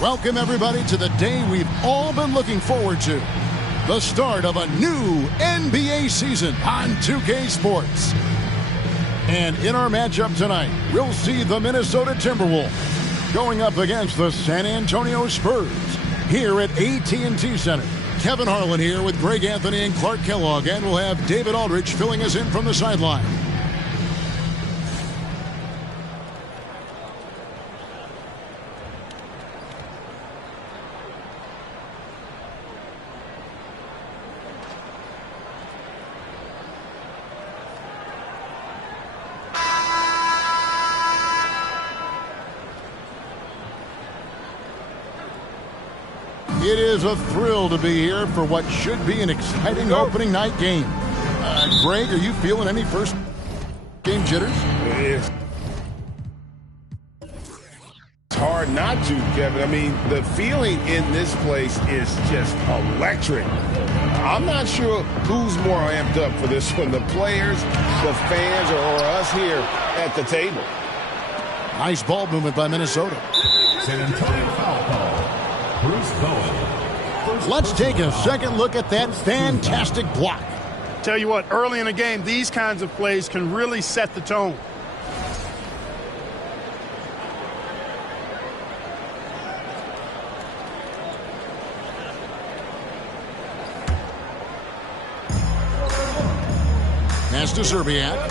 Welcome, everybody, to the day we've all been looking forward to. The start of a new NBA season on 2K Sports. And in our matchup tonight, we'll see the Minnesota Timberwolves going up against the San Antonio Spurs here at AT&T Center. Kevin Harlan here with Greg Anthony and Clark Kellogg, and we'll have David Aldridge filling us in from the sideline. It is a thrill to be here for what should be an exciting opening night game. Greg, are you feeling any first game jitters? It's hard not to, Kevin. I mean, the feeling in this place is just electric. I'm not sure who's more amped up for this one, the players, the fans, or us here at the table. Nice ball movement by Minnesota. San Antonio foul call. Bruce Bowen. Let's take a second look at that fantastic block. Tell you what, early in the game, these kinds of plays can really set the tone. Pass to Serbiak.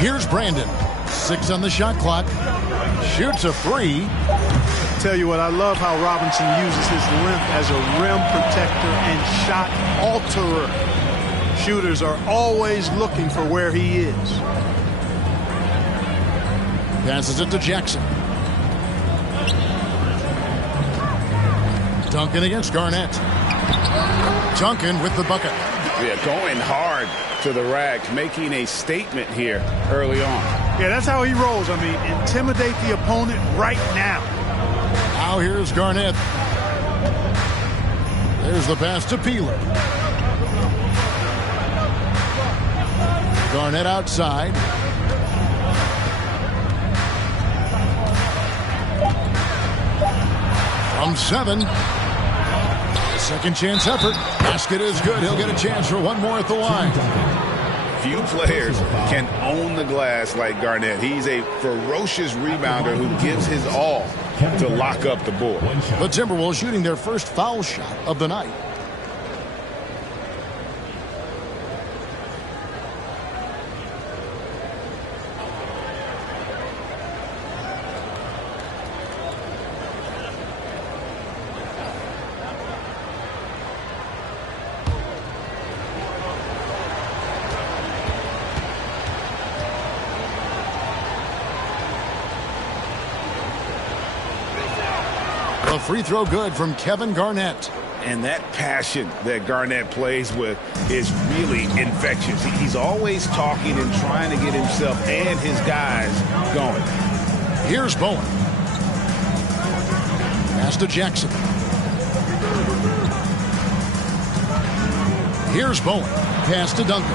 Here's Brandon. 6 on the shot clock. Shoots a 3. Tell you what, I love how Robinson uses his length as a rim protector and shot alterer. Shooters are always looking for where he is. Passes it to Jackson. Duncan against Garnett. Duncan with the bucket. Yeah, going hard to the rack, making a statement here early on. Yeah, that's how he rolls. I mean, intimidate the opponent right now. Now here's Garnett. There's the pass to Peeler. Garnett outside. From 7. Second chance effort. Basket is good. He'll get a chance for one more at the line. Few players can own the glass like Garnett. He's a ferocious rebounder who gives his all to lock up the board. The Timberwolves shooting their first foul shot of the night. A free throw good from Kevin Garnett. And that passion that Garnett plays with is really infectious. He's always talking and trying to get himself and his guys going. Here's Bowen. Pass to Jackson. Here's Bowen. Pass to Duncan.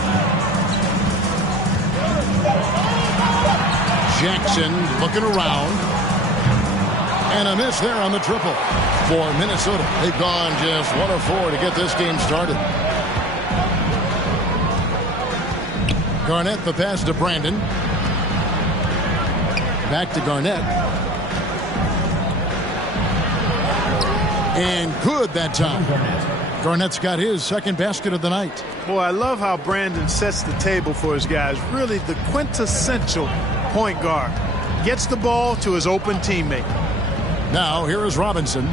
Jackson looking around. And a miss there on the triple for Minnesota. They've gone just 1 of 4 to get this game started. Garnett, the pass to Brandon. Back to Garnett. And good that time. Garnett's got his second basket of the night. Boy, I love how Brandon sets the table for his guys. Really the quintessential point guard. Gets the ball to his open teammate. Now, here is Robinson.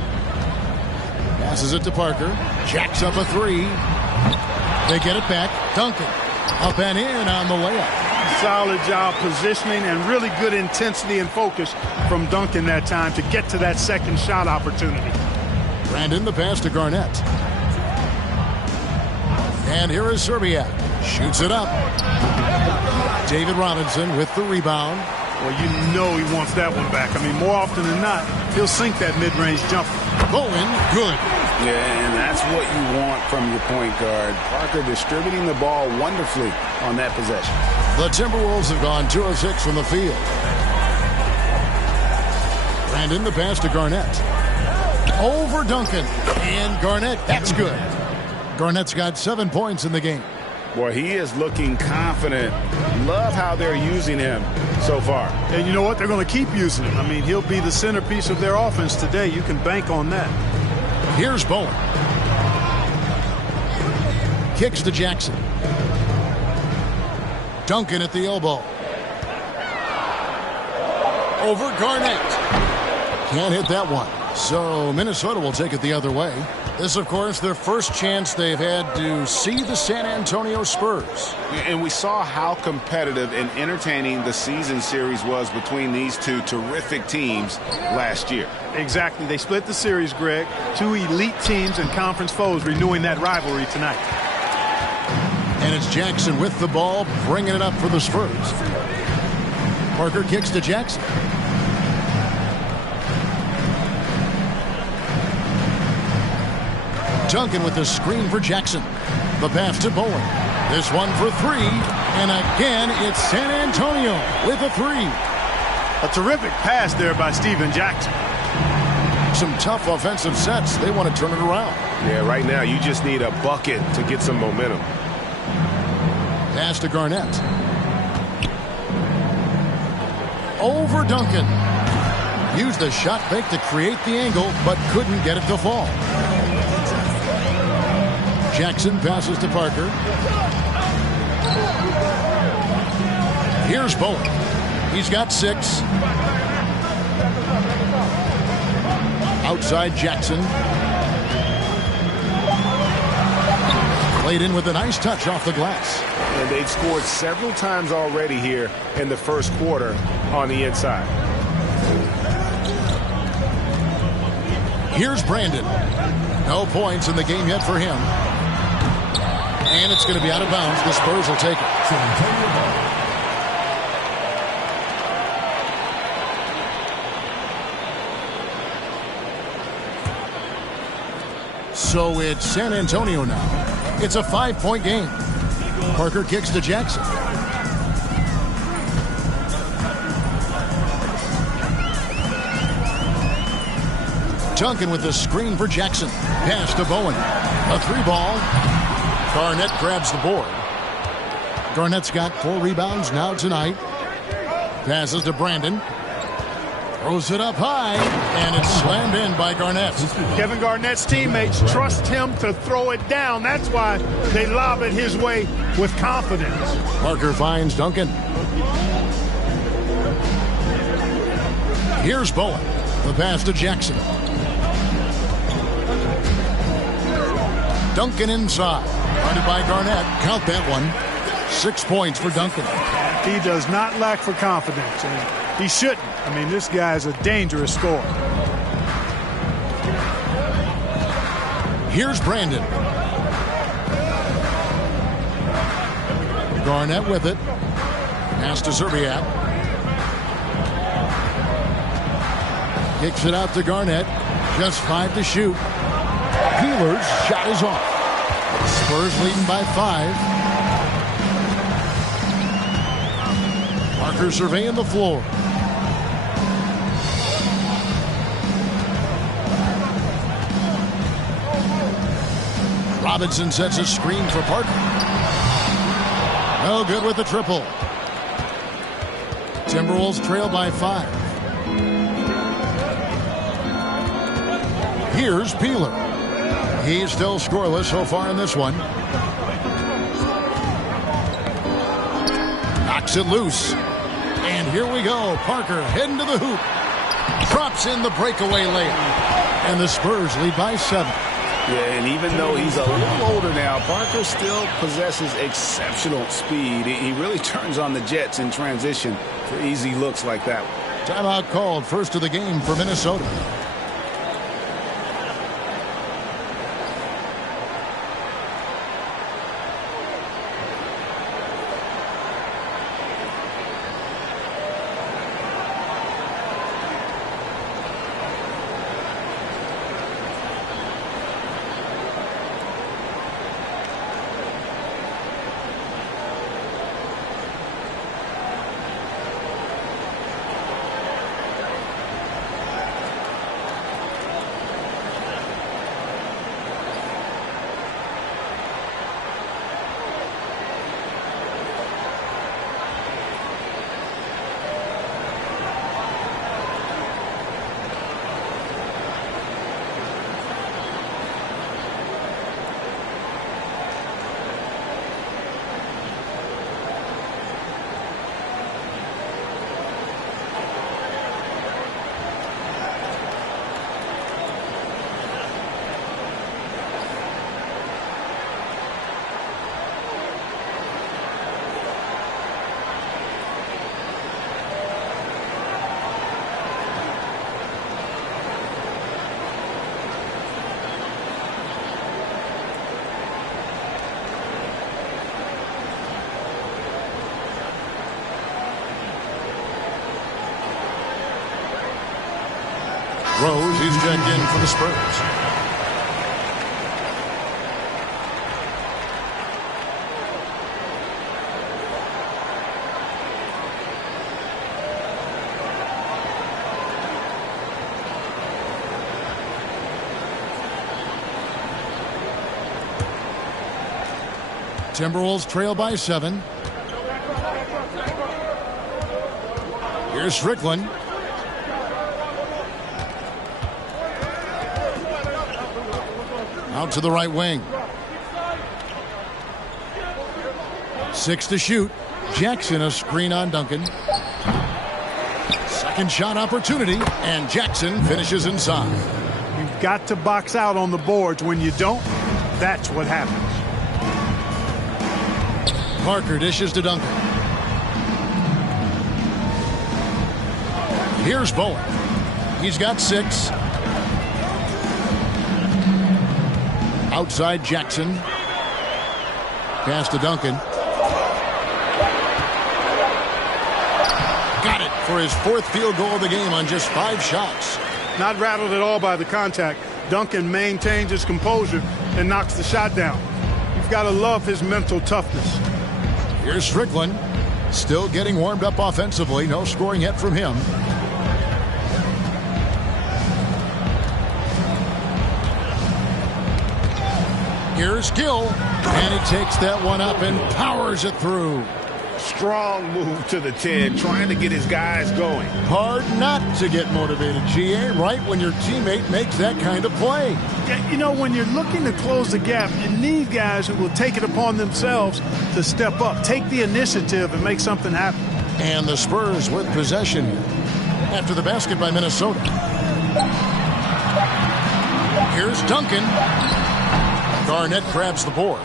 Passes it to Parker. Jacks up a 3. They get it back. Duncan. Up and in on the layup. Solid job positioning and really good intensity and focus from Duncan that time to get to that second shot opportunity. Brandon, the pass to Garnett. And here is Serbiak. Shoots it up. David Robinson with the rebound. Well, you know he wants that one back. I mean, more often than not, he'll sink that mid-range jumper. Bowen, good. Yeah, and that's what you want from your point guard. Parker distributing the ball wonderfully on that possession. The Timberwolves have gone 2 of 6 from the field. Brandon, the pass to Garnett. Over Duncan. And Garnett, that's good. Garnett's got 7 points in the game. Boy, he is looking confident. Love how they're using him so far. And you know what? They're going to keep using him. I mean, he'll be the centerpiece of their offense today. You can bank on that. Here's Bowen. Kicks to Jackson. Duncan at the elbow. Over Garnett. Can't hit that one. So Minnesota will take it the other way. This, of course, their first chance they've had to see the San Antonio Spurs. And we saw how competitive and entertaining the season series was between these two terrific teams last year. Exactly. They split the series, Greg. Two elite teams and conference foes renewing that rivalry tonight. And it's Jackson with the ball, bringing it up for the Spurs. Parker kicks to Jackson. Duncan with the screen for Jackson. The pass to Bowen. This one for three. And again, it's San Antonio with a three. A terrific pass there by Steven Jackson. Some tough offensive sets. They want to turn it around. Yeah, right now you just need a bucket to get some momentum. Pass to Garnett. Over Duncan. Used the shot fake to create the angle, but couldn't get it to fall. Jackson passes to Parker. Here's Bowen. He's got 6. Outside Jackson. Played in with a nice touch off the glass. And they've scored several times already here in the first quarter on the inside. Here's Brandon. No points in the game yet for him. And it's going to be out of bounds. The Spurs will take it. So it's San Antonio now. It's a 5-point game. Parker kicks to Jackson. Duncan with the screen for Jackson. Pass to Bowen. A 3-ball. Garnett grabs the board. Garnett's got 4 rebounds now tonight. Passes to Brandon. Throws it up high, and it's slammed in by Garnett. Kevin Garnett's teammates trust him to throw it down. That's why they lob it his way with confidence. Parker finds Duncan. Here's Bowen. The pass to Jackson. Duncan inside. Guarded by Garnett. Count that one. 6 points for Duncan. He does not lack for confidence, and he shouldn't. I mean, this guy is a dangerous scorer. Here's Brandon. Garnett with it. Pass to Zerbiak. Kicks it out to Garnett. Just 5 to shoot. Peeler's shot is off. Spurs leading by 5. Parker surveying the floor. Robinson sets a screen for Parker. No good with the triple. Timberwolves trail by 5. Here's Peeler. He's still scoreless so far in this one. Knocks it loose. And here we go. Parker heading to the hoop. Drops in the breakaway layup. And the Spurs lead by 7. Yeah, and even though he's a little older now, Parker still possesses exceptional speed. He really turns on the Jets in transition for easy looks like that. Timeout called. First of the game for Minnesota. Rose, he's checked in for the Spurs. Timberwolves trail by 7. Here's Strickland. Out to the right wing. 6 to shoot. Jackson a screen on Duncan. Second shot opportunity, and Jackson finishes inside. You've got to box out on the boards. When you don't, that's what happens. Parker dishes to Duncan. Here's Bowen. He's got 6. Outside Jackson. Pass to Duncan. Got it for his 4th field goal of the game on just 5 shots. Not rattled at all by the contact. Duncan maintains his composure and knocks the shot down. You've got to love his mental toughness. Here's Strickland. Still getting warmed up offensively. No scoring yet from him. Here's Gill. And he takes that one up and powers it through. Strong move to the 10, trying to get his guys going. Hard not to get motivated, GA, right when your teammate makes that kind of play. You know, when you're looking to close the gap, you need guys who will take it upon themselves to step up, take the initiative, and make something happen. And the Spurs with possession here after the basket by Minnesota. Here's Duncan. Garnett grabs the board.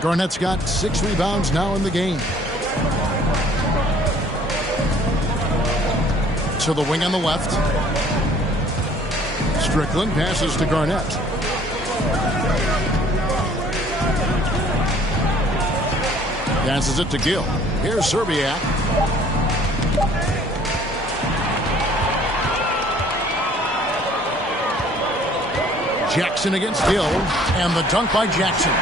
Garnett's got 6 rebounds now in the game. To the wing on the left. Strickland passes to Garnett. Passes it to Gill. Here's Serbiak. Jackson against Gill. And the dunk by Jackson.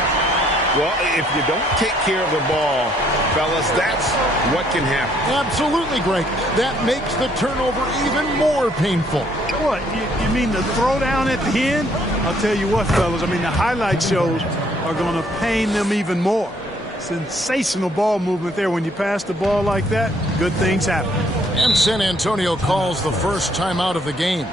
Well, if you don't take care of the ball, fellas, that's what can happen. Absolutely, Greg. That makes the turnover even more painful. What, you mean the throwdown at the end? I'll tell you what, fellas, I mean, the highlight shows are going to pain them even more. Sensational ball movement there. When you pass the ball like that, good things happen. And San Antonio calls the first timeout of the game.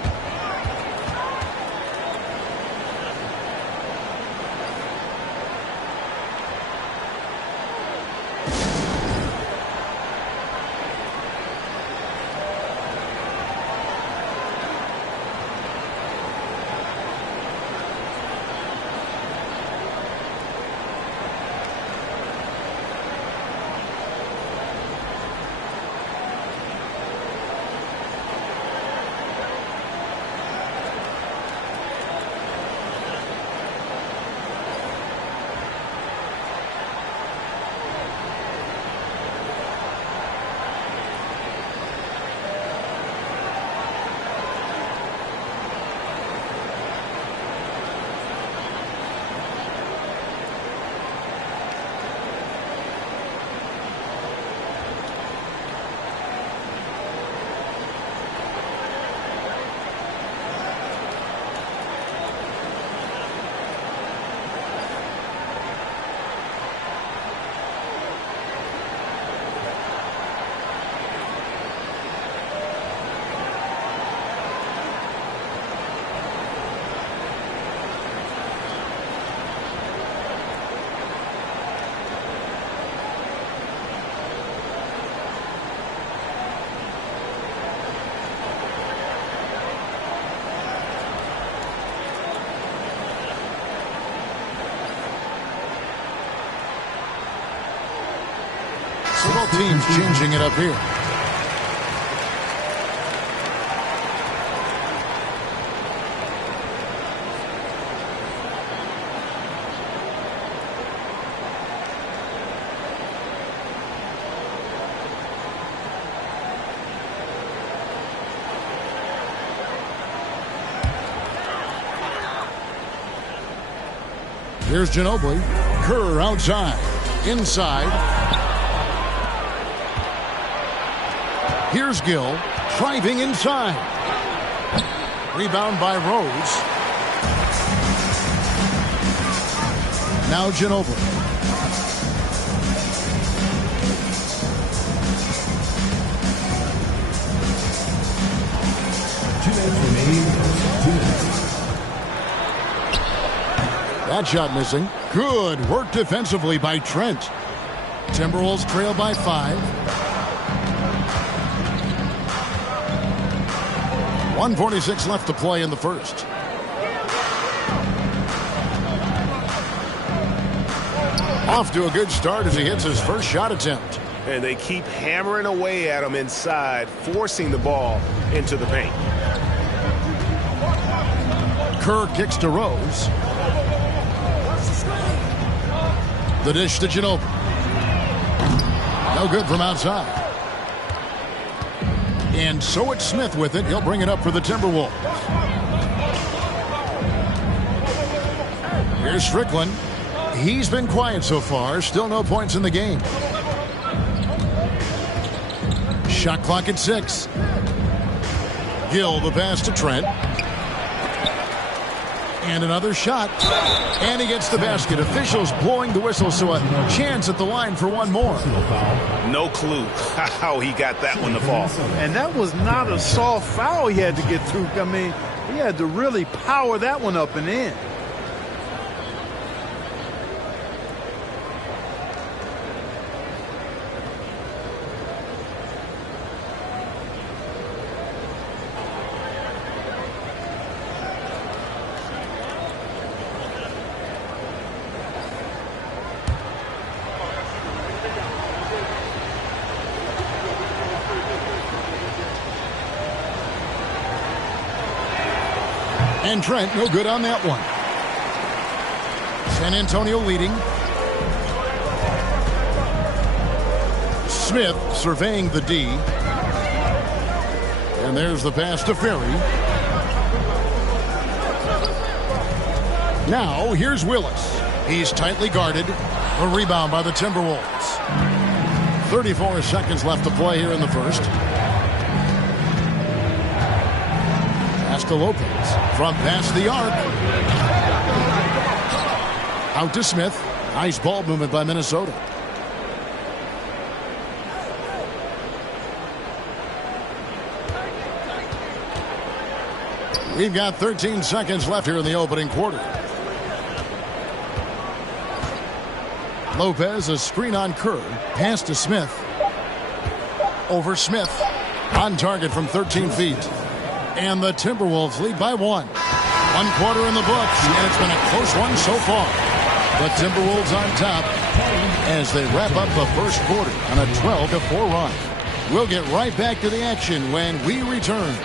So both teams changing it up here. Here's Ginobili. Kerr outside. Inside. Here's Gill. Driving inside. Rebound by Rose. Now Ginobili. That shot missing. Good work defensively by Trent. Timberwolves trail by 5. 1:46 left to play in the first. Off to a good start as he hits his first shot attempt. And they keep hammering away at him inside, forcing the ball into the paint. Kerr kicks to Rose. The dish to Ginobili. No good from outside. And so it's Smith with it. He'll bring it up for the Timberwolves. Here's Strickland. He's been quiet so far. Still no points in the game. Shot clock at 6. Gill the pass to Trent. And another shot. And he gets the basket. Officials blowing the whistle, so a chance at the line for one more. No clue how he got that one to fall. And that was not a soft foul he had to get through. I mean, he had to really power that one up and in. And Trent, no good on that one. San Antonio leading. Smith surveying the D. And there's the pass to Ferry. Now, here's Willis. He's tightly guarded. A rebound by the Timberwolves. 34 seconds left to play here in the first. Pass to Lopez. From past the arc. Out to Smith. Nice ball movement by Minnesota. We've got 13 seconds left here in the opening quarter. Lopez, a screen on Kerr. Pass to Smith. Over Smith. On target from 13 feet. And the Timberwolves lead by 1. 1 quarter in the books, and it's been a close one so far. The Timberwolves on top as they wrap up the first quarter on a 12-4 run. We'll get right back to the action when we return.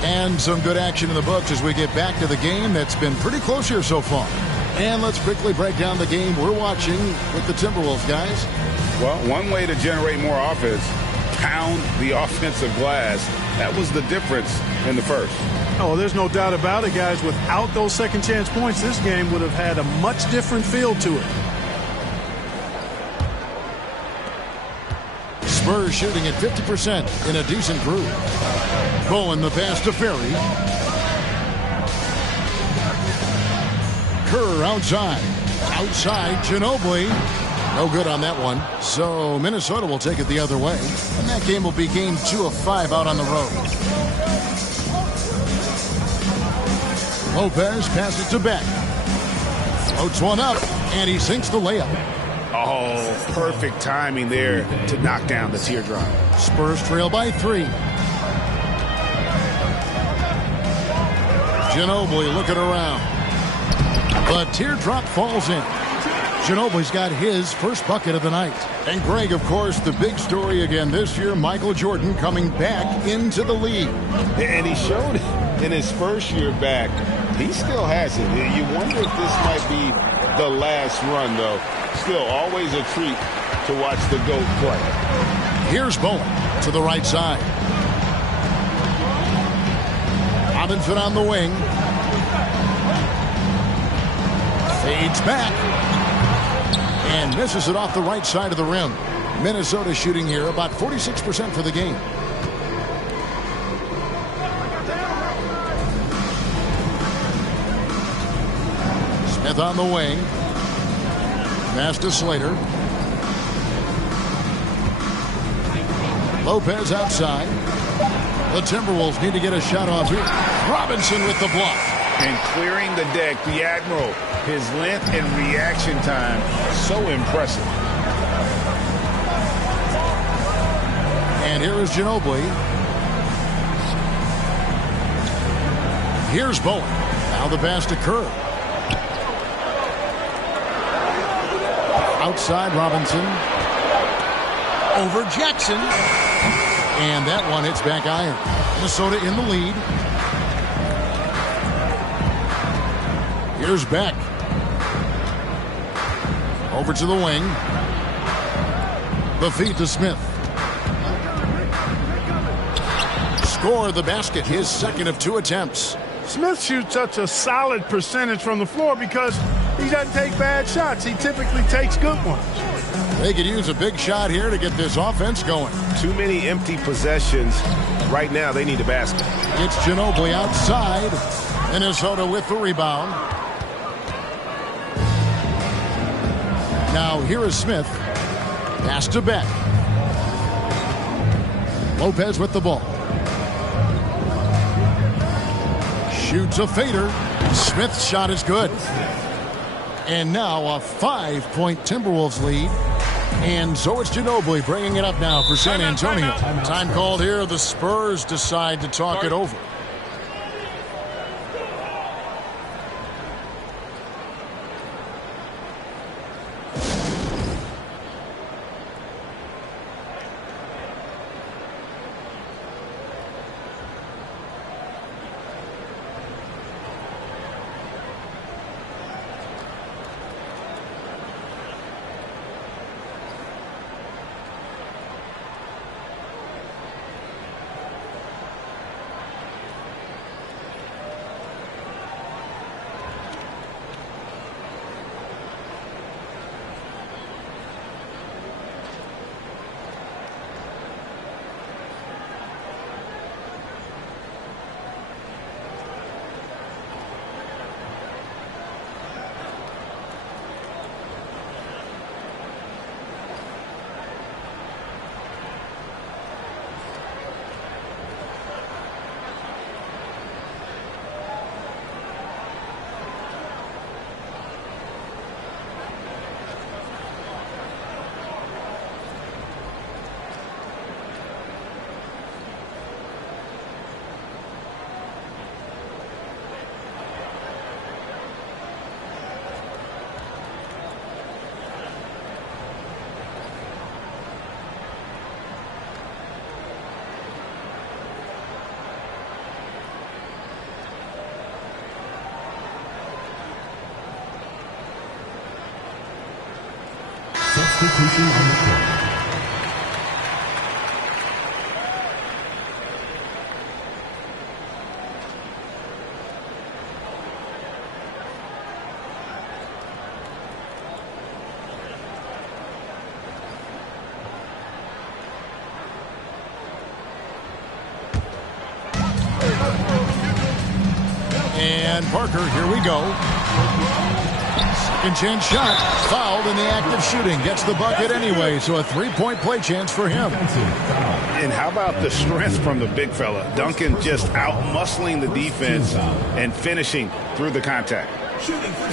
And some good action in the books as we get back to the game that's been pretty close here so far. And let's quickly break down the game we're watching with the Timberwolves, guys. Well, one way to generate more offense, pound the offensive glass. That was the difference in the first. Oh, there's no doubt about it, guys. Without those second chance points, this game would have had a much different feel to it. Spurs shooting at 50% in a decent groove. Bowen the pass to Ferry. Kerr outside. Outside, Ginobili. No good on that one. So Minnesota will take it the other way. And that game will be game 2 of 5 out on the road. Lopez passes to Beck. Floats one up, and he sinks the layup. Oh, perfect timing there to knock down the teardrop. Spurs trail by 3. Ginobili looking around. The teardrop falls in. Ginobili's got his first bucket of the night. And Greg, of course, the big story again this year, Michael Jordan coming back into the league. And he showed it in his first year back. He still has it. You wonder if this might be the last run, though. Still, always a treat to watch the GOAT play. Here's Bowen to the right side. Robinson on the wing. Fades back. And misses it off the right side of the rim. Minnesota shooting here about 46% for the game. Smith on the wing. Pass to Slater. Lopez outside. The Timberwolves need to get a shot off here. Robinson with the block. And clearing the deck, the Admiral. His length and reaction time, so impressive. And here is Ginobili. Here's Bowen. Now the pass to Kerr. Outside Robinson. Over Jackson. And that one hits back iron. Minnesota in the lead. Here's Beck. Over to the wing. The feed to Smith. Score the basket. His second of 2 attempts. Smith shoots such a solid percentage from the floor because he doesn't take bad shots. He typically takes good ones. They could use a big shot here to get this offense going. Too many empty possessions. Right now, they need a basket. It's Ginobili outside. Minnesota with the rebound. Now here is Smith. Pass to Beck. Lopez with the ball. Shoots a fader. Smith's shot is good. And now a 5-point Timberwolves lead. And so it's Ginobili bringing it up now for San Antonio. Time called here. The Spurs decide to talk it over. Substitution on the court. And Parker, here we go. Second chance shot. Fouled in the act of shooting. Gets the bucket anyway, so a 3-point play chance for him. And how about the strength from the big fella? Duncan just out-muscling the defense and finishing through the contact.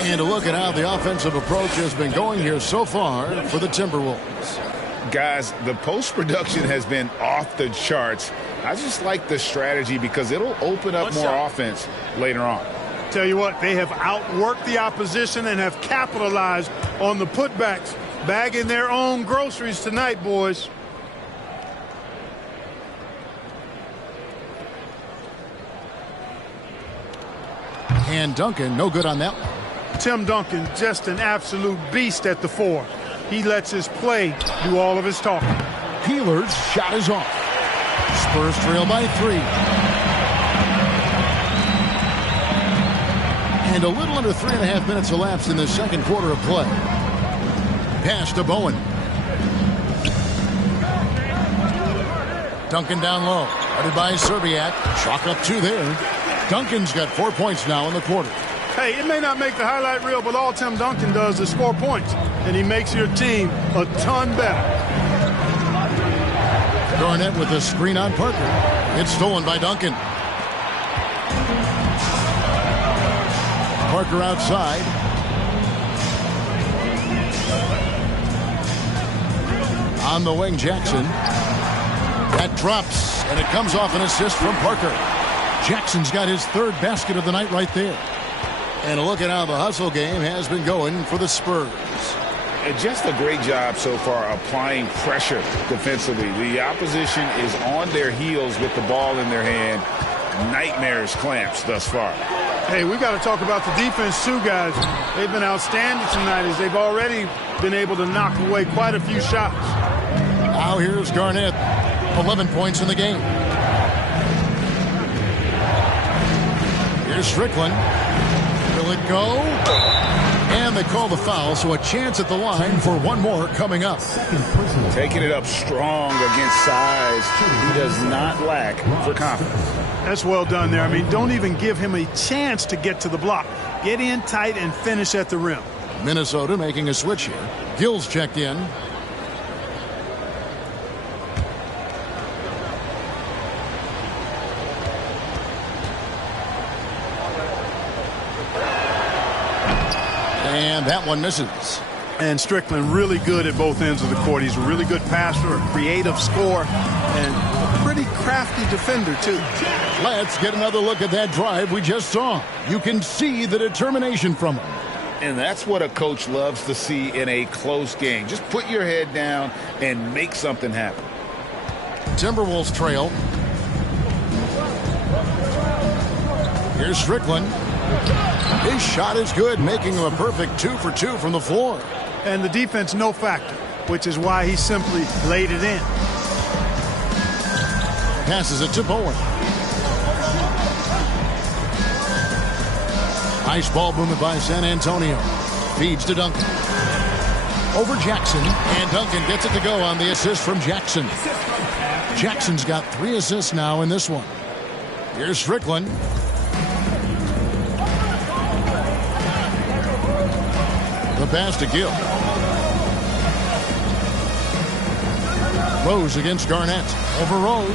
And a look at how the offensive approach has been going here so far for the Timberwolves. Guys, the post-production has been off the charts. I just like the strategy because it'll open up more offense later on. Tell you what, they have outworked the opposition and have capitalized on the putbacks, bagging their own groceries tonight, boys. And Duncan, no good on that one. Tim Duncan, just an absolute beast at the 4. He lets his play do all of his talking. Peeler's shot is off. Spurs trail by 3. And a little under 3.5 minutes elapsed in the second quarter of play. Pass to Bowen. Duncan down low. Guarded by Serbiak. Chalk up 2 there. Duncan's got 4 points now in the quarter. Hey, it may not make the highlight reel, but all Tim Duncan does is score points. And he makes your team a ton better. Garnett with the screen on Parker. It's stolen by Duncan. Parker outside. On the wing, Jackson. That drops, and it comes off an assist from Parker. Jackson's got his 3rd basket of the night right there. And a look at how the hustle game has been going for the Spurs. Just a great job so far applying pressure defensively. The opposition is on their heels with the ball in their hand. Nightmares clamps thus far. Hey, we got to talk about the defense too, guys. They've been outstanding tonight as they've already been able to knock away quite a few shots. Now here's Garnett. 11 points in the game. Here's Strickland. Will it go? And they call the foul, so a chance at the line for one more coming up. Taking it up strong against size. He does not lack for confidence. That's well done there. I mean, don't even give him a chance to get to the block. Get in tight and finish at the rim. Minnesota making a switch here. Gill's checked in. And that one misses. And Strickland really good at both ends of the court. He's a really good passer, a creative scorer, and a pretty crafty defender, too. Let's get another look at that drive we just saw. You can see the determination from him. And that's what a coach loves to see in a close game. Just put your head down and make something happen. Timberwolves trail. Here's Strickland. His shot is good, making him a perfect 2 for 2 from the floor. And the defense no factor, which is why he simply laid it in. Passes it to Bowen. Nice ball movement by San Antonio. Feeds to Duncan. Over Jackson, and Duncan gets it to go on the assist from Jackson. Jackson's got 3 assists now in this one. Here's Strickland. The pass to Gill. Rose against Garnett. Over Rose.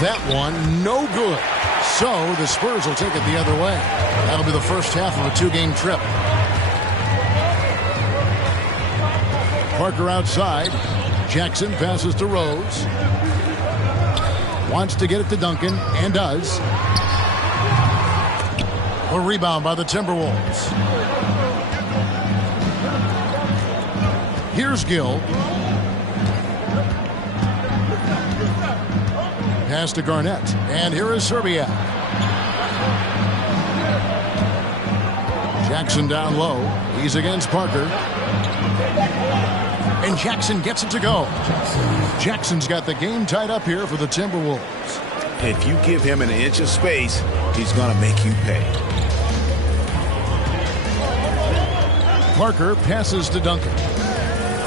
That one, no good. So the Spurs will take it the other way. That'll be the first half of a 2-game trip. Parker outside. Jackson passes to Rose. Wants to get it to Duncan, and does. A rebound by the Timberwolves. Here's Gill. Pass to Garnett. And here is Serbiak. Jackson down low. He's against Parker. And Jackson gets it to go. Jackson's got the game tied up here for the Timberwolves. If you give him an inch of space, he's going to make you pay. Parker passes to Duncan.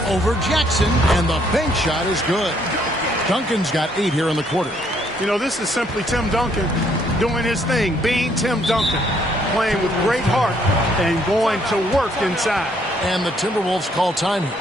Over Jackson, and the bank shot is good. Duncan's got 8 here in the quarter. You know, this is simply Tim Duncan doing his thing, being Tim Duncan, playing with great heart and going to work inside. And the Timberwolves call time here.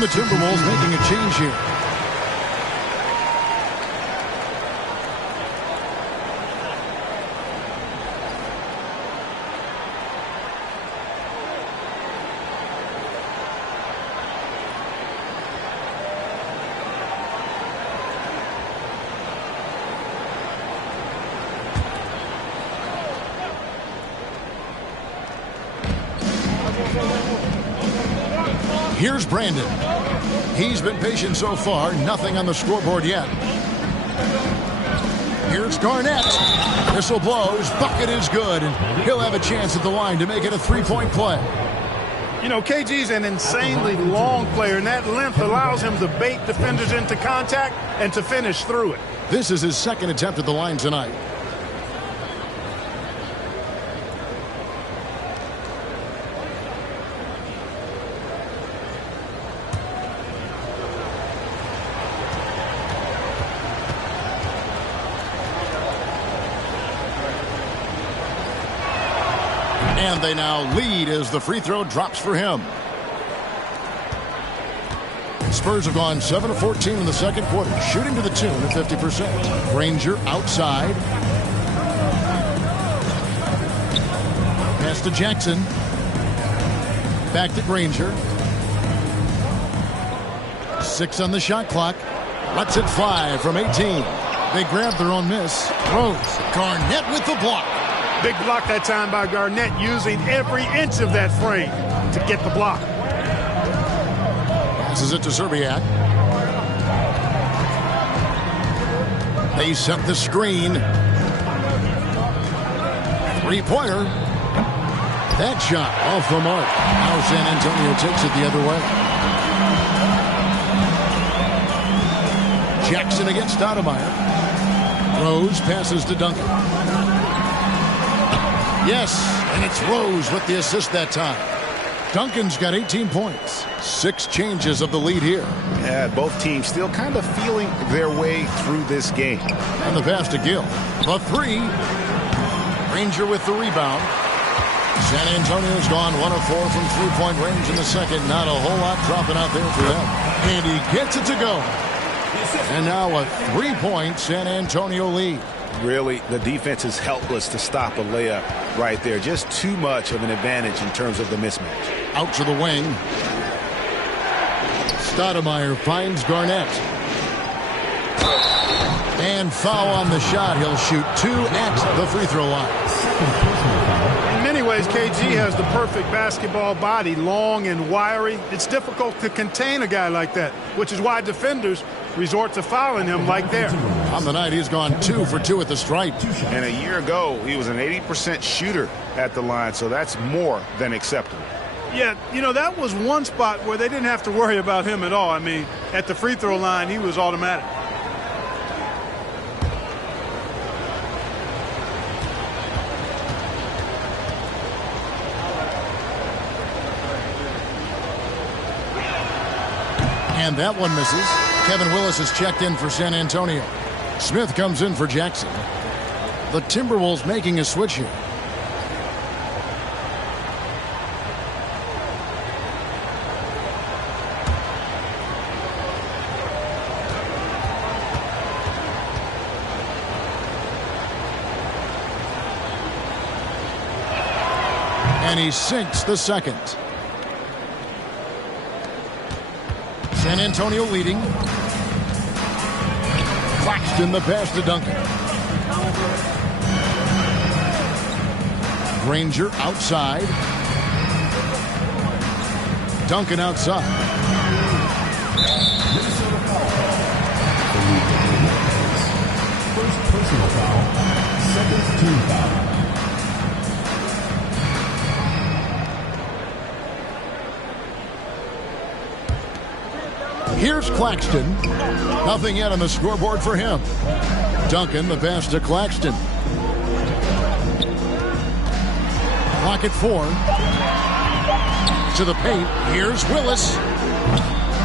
And the Timberwolves making a change here. Here's Brandon. He's been patient so far. Nothing on the scoreboard yet. Here's Garnett. Whistle blows. Bucket is good. And he'll have a chance at the line to make it a three-point play. You know, KG's an insanely long player, and that length allows him to bait defenders into contact and to finish through it. This is his second attempt at the line tonight. And they now lead as the free throw drops for him. Spurs have gone 7 of 14 in the second quarter, shooting to the tune of 50%. Granger outside. Pass to Jackson. Back to Granger. 6 on the shot clock. Lets it fly from 18. They grab their own miss. Rose. Garnett with the block. Big block that time by Garnett, using every inch of that frame to get the block. Passes it to Serbiak. They set the screen. Three-pointer. That shot off the mark. Now San Antonio takes it the other way. Jackson against Stoudemire. Rose passes to Duncan. Yes, and it's Rose with the assist that time. Duncan's got 18 points. 6 changes of the lead here. Yeah, both teams still kind of feeling their way through this game. And the pass to Gill. The three. Granger with the rebound. San Antonio's gone 1 of 4 from three-point range in the second. Not a whole lot dropping out there for them. And he gets it to go. And now a 3-point San Antonio lead. Really, the defense is helpless to stop a layup right there. Just too much of an advantage in terms of the mismatch. Out to the wing. Stoudemire finds Garnett. And foul on the shot. He'll shoot 2 at the free throw line. In many ways, KG has the perfect basketball body, long and wiry. It's difficult to contain a guy like that, which is why defenders resort to fouling him like there. On the night, he's gone 2 for 2 at the stripe. And a year ago, he was an 80% shooter at the line, so that's more than acceptable. Yeah, you know, that was one spot where they didn't have to worry about him at all. I mean, at the free throw line, he was automatic. And that one misses. Kevin Willis has checked in for San Antonio. Smith comes in for Jackson. The Timberwolves making a switch here. And he sinks the second. San Antonio leading. Claxton the pass to Duncan. Granger outside. Duncan outside. First personal foul, second team foul. Here's Claxton. Nothing yet on the scoreboard for him. Duncan, the pass to Claxton. Clock at 4. To the paint. Here's Willis.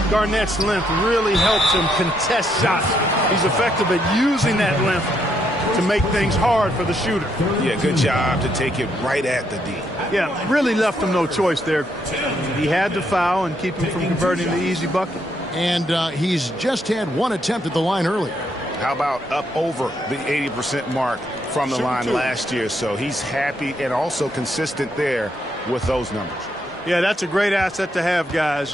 Garnett's length really helps him contest shots. He's effective at using that length to make things hard for the shooter. Yeah, good job to take it right at the D. Yeah, really left him no choice there. He had to foul and keep him from converting the easy bucket. And he's just had one attempt at the line earlier. How about up over the 80% mark from the line last year? So he's happy and also consistent there with those numbers. Yeah, that's a great asset to have, guys,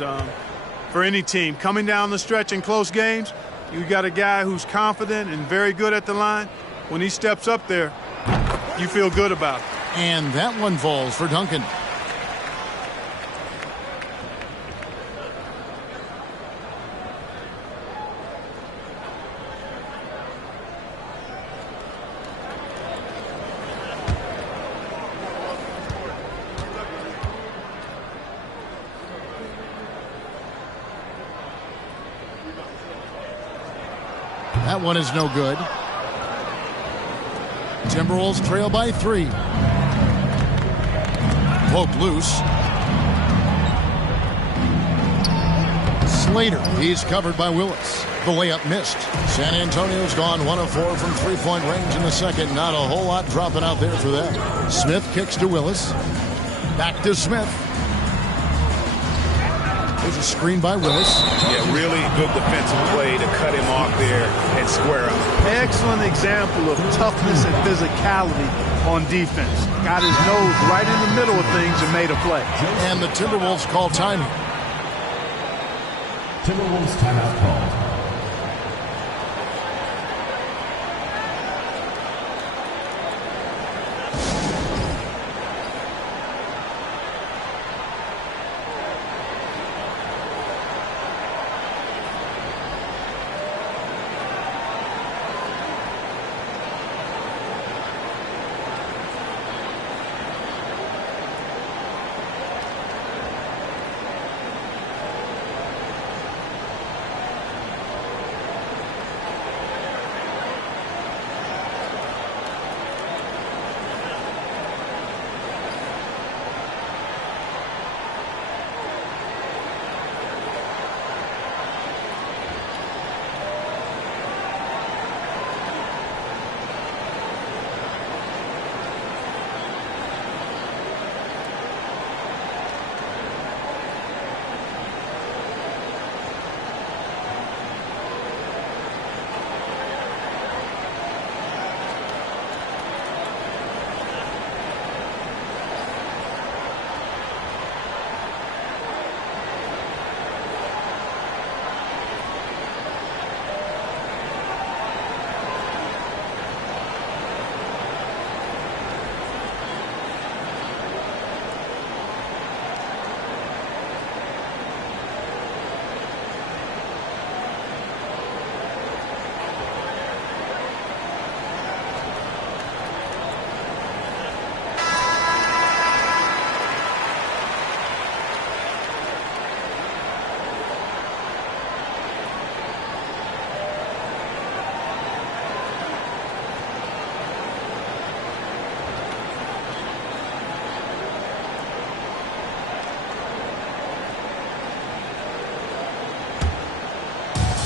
for any team. Coming down the stretch in close games, you got a guy who's confident and very good at the line. When he steps up there, you feel good about it. And that one falls for Duncan. That one is no good. Timberwolves trail by 3. Poked loose. Slater, he's covered by Willis. The layup missed. San Antonio's gone 1 of 4 from three-point range in the second. Not a whole lot dropping out there for them. Smith kicks to Willis. Back to Smith. There's a screen by Willis. Yeah, really good defensive play to cut him off there and square up. Excellent example of toughness and physicality on defense. Got his nose right in the middle of things and made a play. And the Timberwolves call time. Timberwolves timeout called.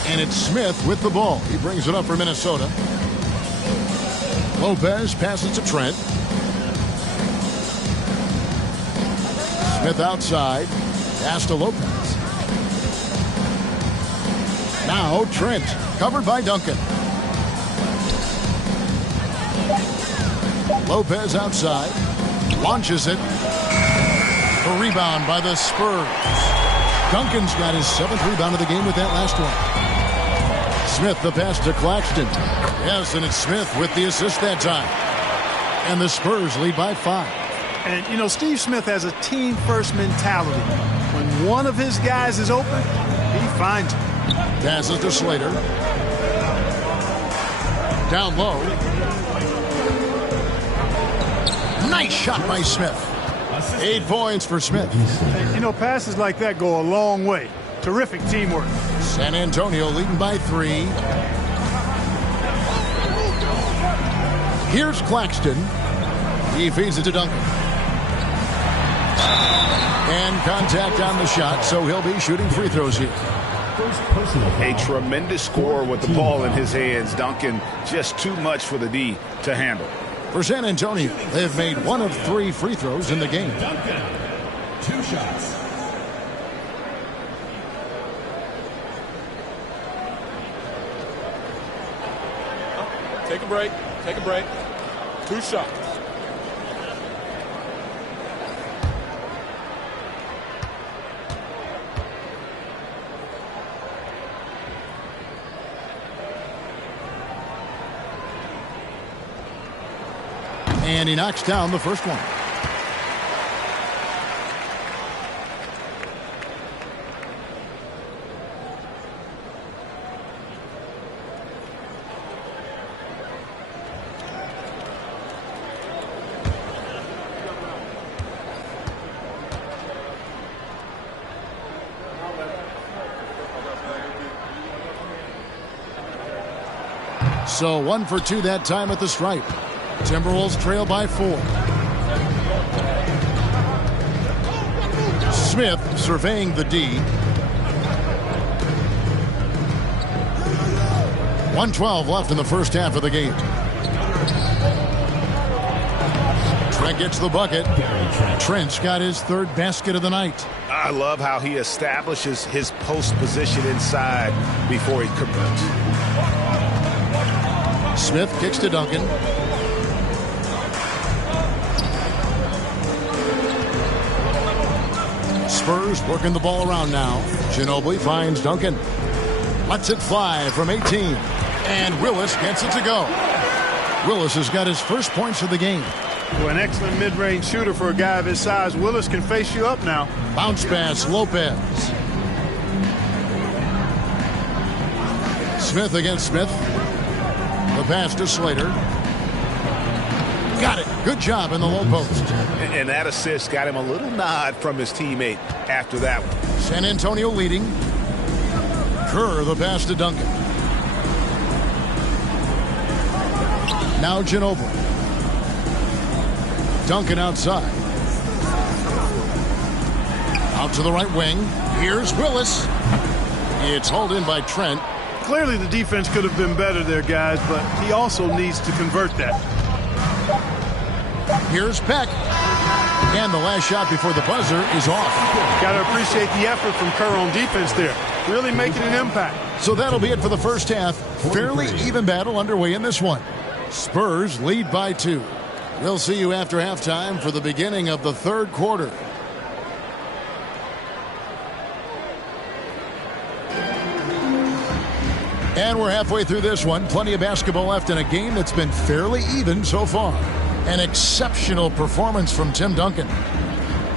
And it's Smith with the ball. He brings it up for Minnesota. Lopez passes to Trent. Smith outside. Pass to Lopez. Now Trent, covered by Duncan. Lopez outside. Launches it. A rebound by the Spurs. Duncan's got his 7th rebound of the game with that last one. Smith the pass to Claxton. Yes, and it's Smith with the assist that time. And the Spurs lead by 5. And, you know, Steve Smith has a team-first mentality. When one of his guys is open, he finds it. Passes to Slater. Down low. Nice shot by Smith. 8 points for Smith. And, you know, passes like that go a long way. Terrific teamwork. San Antonio leading by 3. Here's Claxton. He feeds it to Duncan. And contact on the shot, so he'll be shooting free throws here. First personal foul. A tremendous scorer with the ball in his hands. Duncan just too much for the D to handle. For San Antonio, they've made 1 of 3 free throws in the game. Duncan, 2 shots. Take a break. Take a break. 2 shots. And he knocks down the first one. So 1 for 2 that time at the stripe. Timberwolves trail by 4. Smith surveying the D. 1:12 left in the first half of the game. Trent gets the bucket. Trent's got his 3rd basket of the night. I love how he establishes his post position inside before he converts. Smith kicks to Duncan. Spurs working the ball around now. Ginobili finds Duncan. Lets it fly from 18. And Willis gets it to go. Willis has got his first points of the game. Well, an excellent mid-range shooter for a guy of his size. Willis can face you up now. Bounce pass, Lopez. Smith against Smith. The pass to Slater. Got it. Good job in the low post. And that assist got him a little nod from his teammate after that one. San Antonio leading. Kerr the pass to Duncan. Now Ginobili. Duncan outside. Out to the right wing. Here's Willis. It's hauled in by Trent. Clearly the defense could have been better there, guys, but he also needs to convert that. Here's Peck. And the last shot before the buzzer is off. Got to appreciate the effort from Kerr on defense there. Really making an impact. So that'll be it for the first half. Fairly even battle underway in this one. Spurs lead by 2. We'll see you after halftime for the beginning of the 3rd quarter. And we're halfway through this one. Plenty of basketball left in a game that's been fairly even so far. An exceptional performance from Tim Duncan.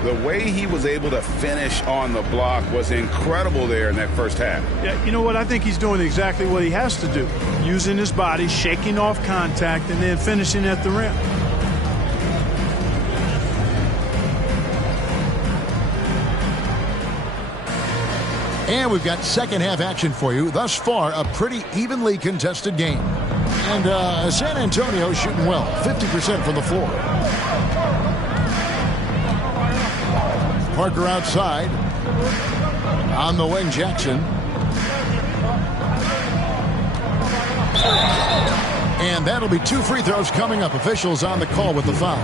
The way he was able to finish on the block was incredible there in that first half. Yeah, you know what? I think he's doing exactly what he has to do. Using his body, shaking off contact, and then finishing at the rim. And we've got second half action for you. Thus far, a pretty evenly contested game. And San Antonio shooting well, 50% from the floor. Parker outside. On the wing, Jackson. And that'll be 2 free throws coming up. Officials on the call with the foul.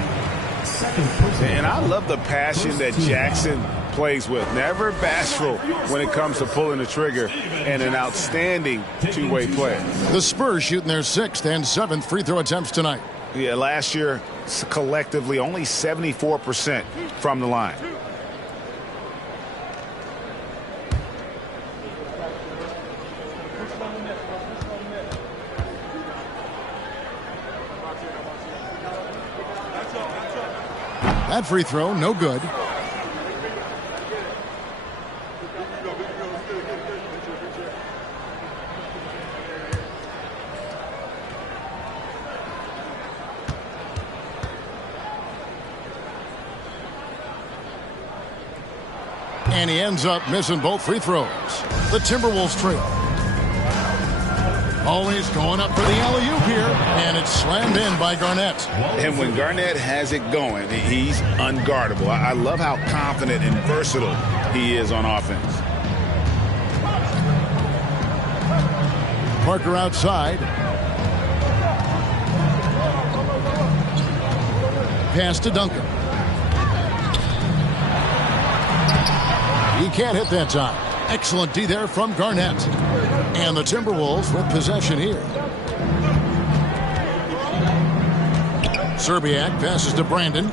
And I love the passion that Jackson plays with. Never bashful when it comes to pulling the trigger, and an outstanding two-way player. The Spurs shooting their 6th and 7th free throw attempts tonight. Yeah, last year collectively only 74% from the line. That free throw, no good. And he ends up missing both free throws. The Timberwolves trail. Always going up for the alley-oop here, and it's slammed in by Garnett. And when Garnett has it going, he's unguardable. I love how confident and versatile he is on offense. Parker outside. Pass to Duncan. He can't hit that time. Excellent D there from Garnett. And the Timberwolves with possession here. Serbiak passes to Brandon.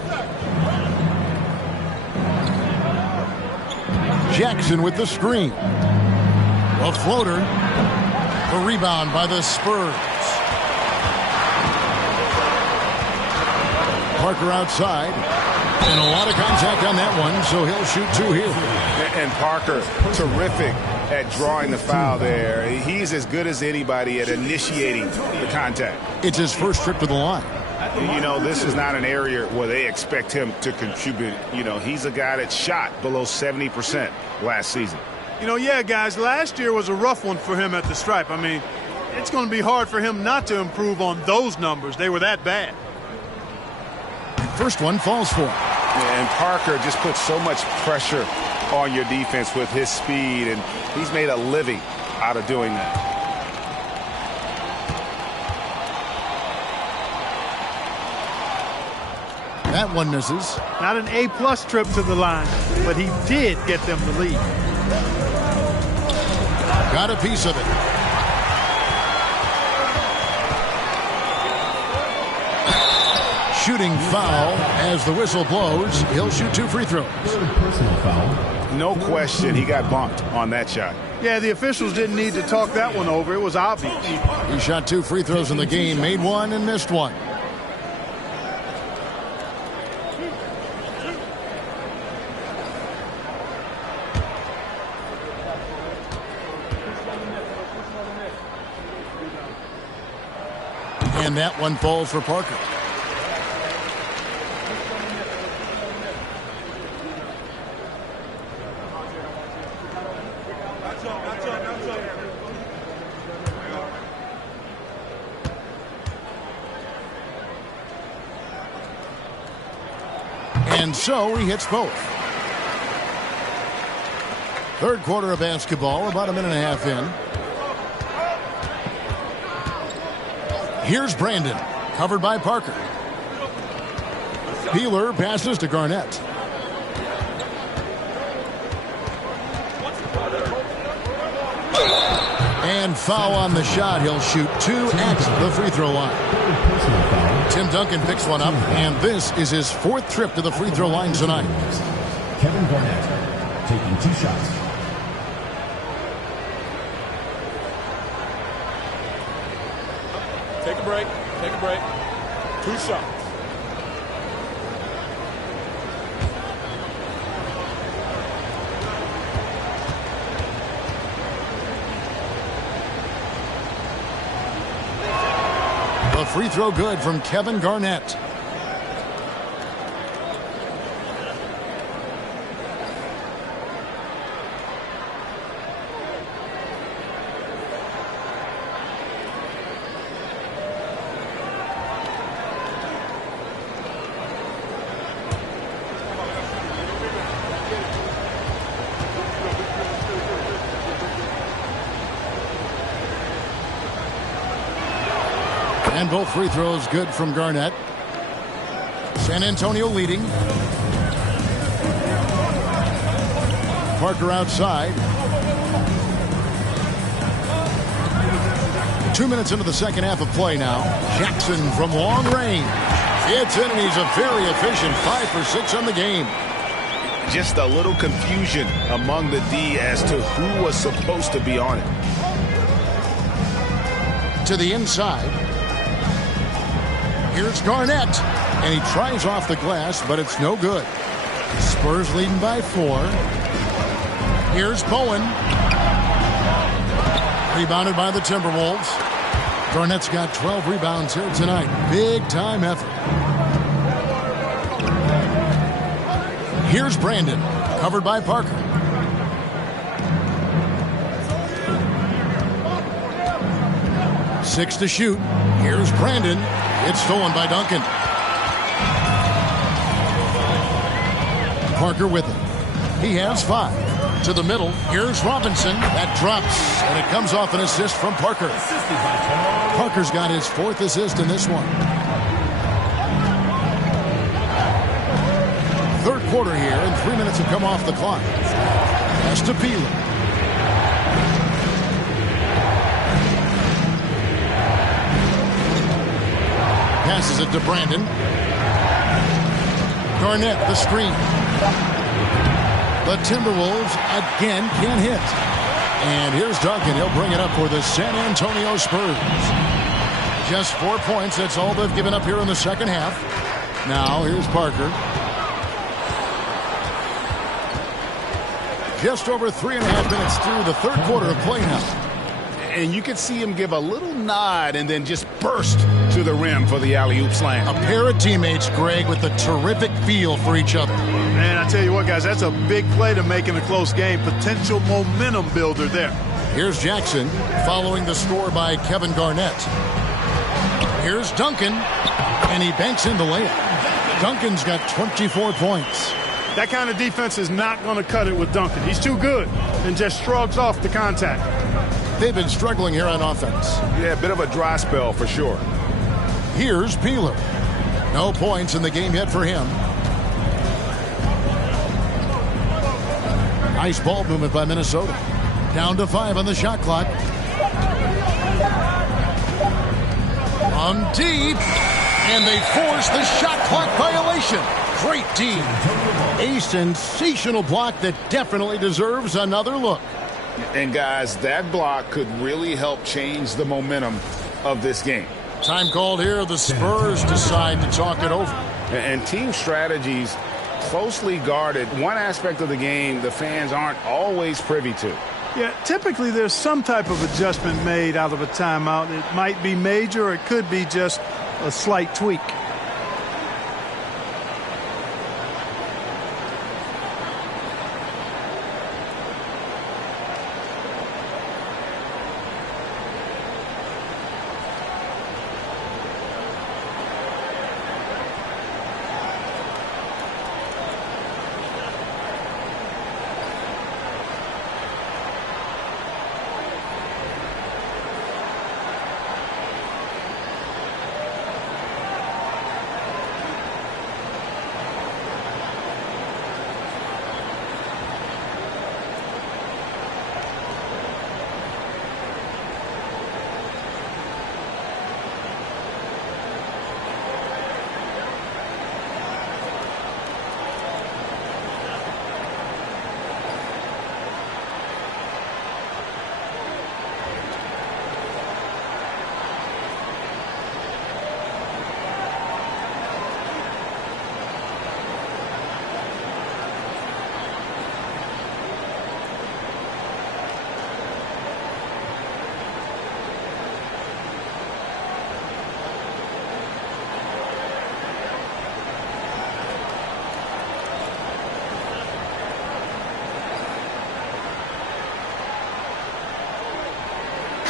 Jackson with the screen. A floater. The rebound by the Spurs. Parker outside. And a lot of contact on that one, so he'll shoot two here. And Parker, terrific at drawing the foul there. He's as good as anybody at initiating the contact. It's his first trip to the line. You know, this is not an area where they expect him to contribute. You know, he's a guy that shot below 70% last season. You know, yeah, guys, last year was a rough one for him at the stripe. I mean, it's going to be hard for him not to improve on those numbers. They were that bad. First one falls for him. And Parker just puts so much pressure on your defense with his speed, and he's made a living out of doing that. That one misses. Not an A-plus trip to the line, but he did get them the lead. Got a piece of it. Shooting foul as the whistle blows. He'll shoot two free throws. Personal foul. No question he got bumped on that shot. Yeah, the officials didn't need to talk that one over. It was obvious. He shot two free throws in the game, made one and missed one. And that one falls for Parker. And so he hits both. Third quarter of basketball, about a minute and a half in. Here's Brandon, covered by Parker. Peeler passes to Garnett. And foul on the shot. He'll shoot two at the free throw line. Tim Duncan picks one up, and this is his fourth trip to the free throw line tonight. Kevin Garnett taking two shots. Take a break. Take a break. Two shots. The free throw good from Kevin Garnett. And both free throws good from Garnett. San Antonio leading. Parker outside. 2 minutes into the second half of play now. Jackson from long range. It's in, and he's a very efficient 5 for 6 on the game. Just a little confusion among the D as to who was supposed to be on it. To the inside. Here's Garnett, and he tries off the glass, but it's no good. Spurs leading by 4. Here's Bowen. Rebounded by the Timberwolves. Garnett's got 12 rebounds here tonight. Big time effort. Here's Brandon, covered by Parker. Six to shoot. Here's Brandon. It's stolen by Duncan. Parker with it. He has 5. To the middle. Here's Robinson. That drops, and it comes off an assist from Parker. Parker's got his 4th assist in this one. 3rd quarter here, and 3 minutes have come off the clock. Pass to Peeler. Passes it to Brandon. Garnett, the screen. The Timberwolves again can't hit. And here's Duncan. He'll bring it up for the San Antonio Spurs. Just 4 points. That's all they've given up here in the second half. Now here's Parker. Just over 3.5 minutes through the 3rd quarter of play now. And you can see him give a little nod and then just burst to the rim for the alley-oop slam. A pair of teammates, Greg, with a terrific feel for each other. Man, I tell you what, guys, that's a big play to make in a close game. Potential momentum builder there. Here's Jackson following the score by Kevin Garnett. Here's Duncan, and he banks in the layup. Duncan's got 24 points. That kind of defense is not going to cut it with Duncan. He's too good and just shrugs off the contact. They've been struggling here on offense. Yeah, a bit of a dry spell for sure. Here's Peeler. No points in the game yet for him. Nice ball movement by Minnesota. Down to 5 on the shot clock. On deep. And they force the shot clock violation. Great team. A sensational block that definitely deserves another look. And guys, that block could really help change the momentum of this game. Time called here. The Spurs decide to talk it over. And team strategies closely guarded. One aspect of the game the fans aren't always privy to. Yeah, typically there's some type of adjustment made out of a timeout. It might be major, or it could be just a slight tweak.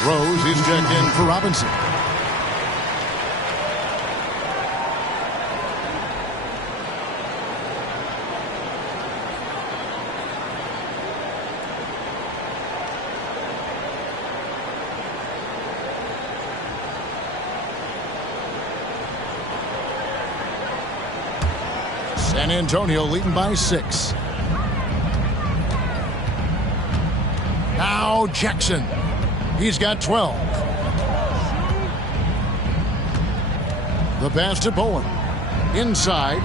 Rose is checked in for Robinson. San Antonio leading by 6. Now Jackson. He's got 12. The pass to Bowen. Inside.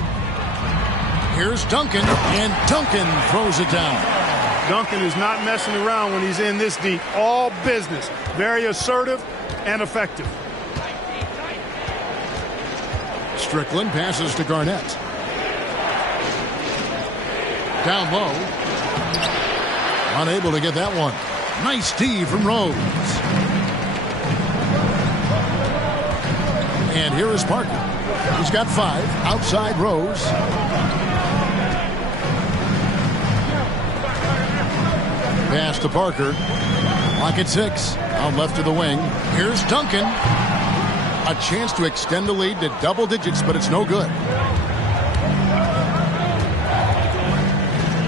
Here's Duncan, and Duncan throws it down. Duncan is not messing around when he's in this deep. All business. Very assertive and effective. Strickland passes to Garnett. Down low. Unable to get that one. Nice D from Rose. And here is Parker. He's got 5. Outside Rose. Pass to Parker. Clock at 6. Out left of the wing. Here's Duncan. A chance to extend the lead to double digits, but it's no good.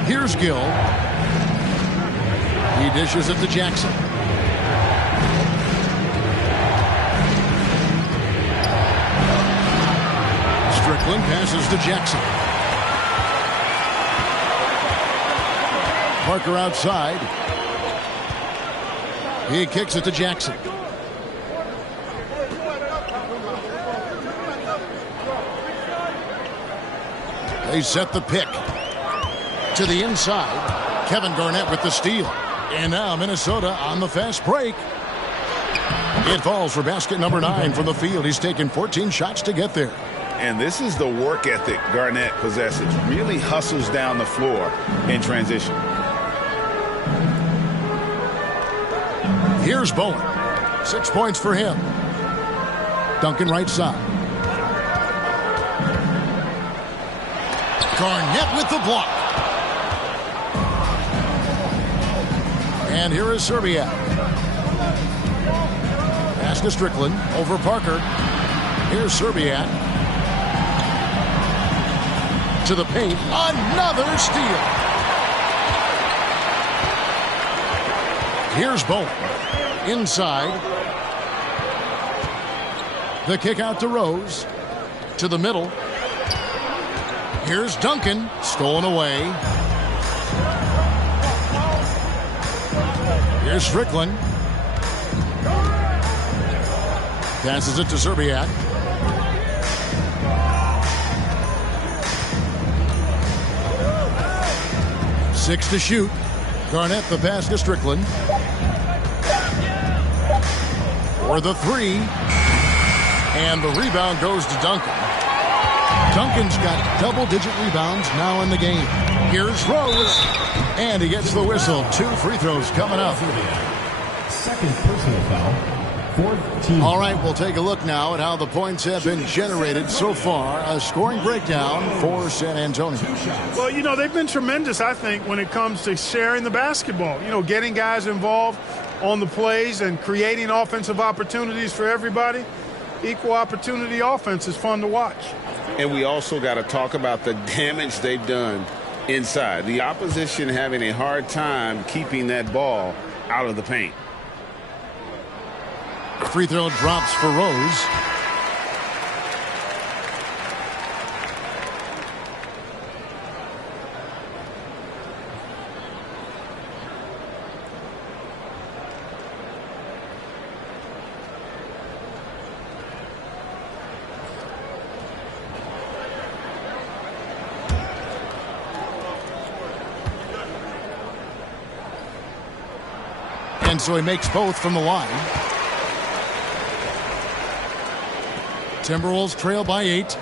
Here's Gill. He dishes it to Jackson. Strickland passes to Jackson. Parker outside. He kicks it to Jackson. They set the pick. To the inside. Kevin Garnett with the steal. And now Minnesota on the fast break. It falls for basket number 9 from the field. He's taken 14 shots to get there. And this is the work ethic Garnett possesses. Really hustles down the floor in transition. Here's Bowen. 6 points for him. Duncan right side. Garnett with the block. And here is Serbiak. Pass to Strickland. Over Parker. Here's Serbiak. To the paint. Another steal. Here's Bowen. Inside. The kick out to Rose. To the middle. Here's Duncan. Stolen away. Here's Strickland. Passes it to Serbiak. Six to shoot. Garnett the pass to Strickland. For the three. And the rebound goes to Duncan. Duncan's got double-digit rebounds now in the game. Here's Rose. And he gets the whistle. 2 free throws coming up. Second personal foul. Fourth team. All right, we'll take a look now at how the points have been generated so far. A scoring breakdown for San Antonio. Well, you know, they've been tremendous, I think, when it comes to sharing the basketball. You know, getting guys involved on the plays and creating offensive opportunities for everybody. Equal opportunity offense is fun to watch. And we also got to talk about the damage they've done inside. The opposition having a hard time keeping that ball out of the paint. Free throw drops for Rose. And so he makes both from the line. Timberwolves trail by 8.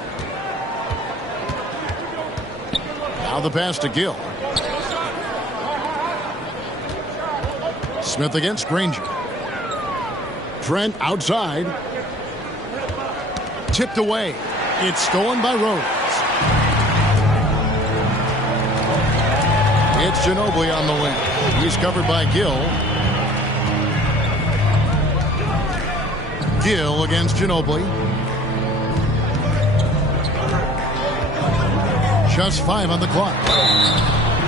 Now the pass to Gill. Smith against Granger. Trent outside. Tipped away. It's stolen by Rose. It's Ginobili on the wing. He's covered by Gill. Gill against Ginobili. Just 5 on the clock.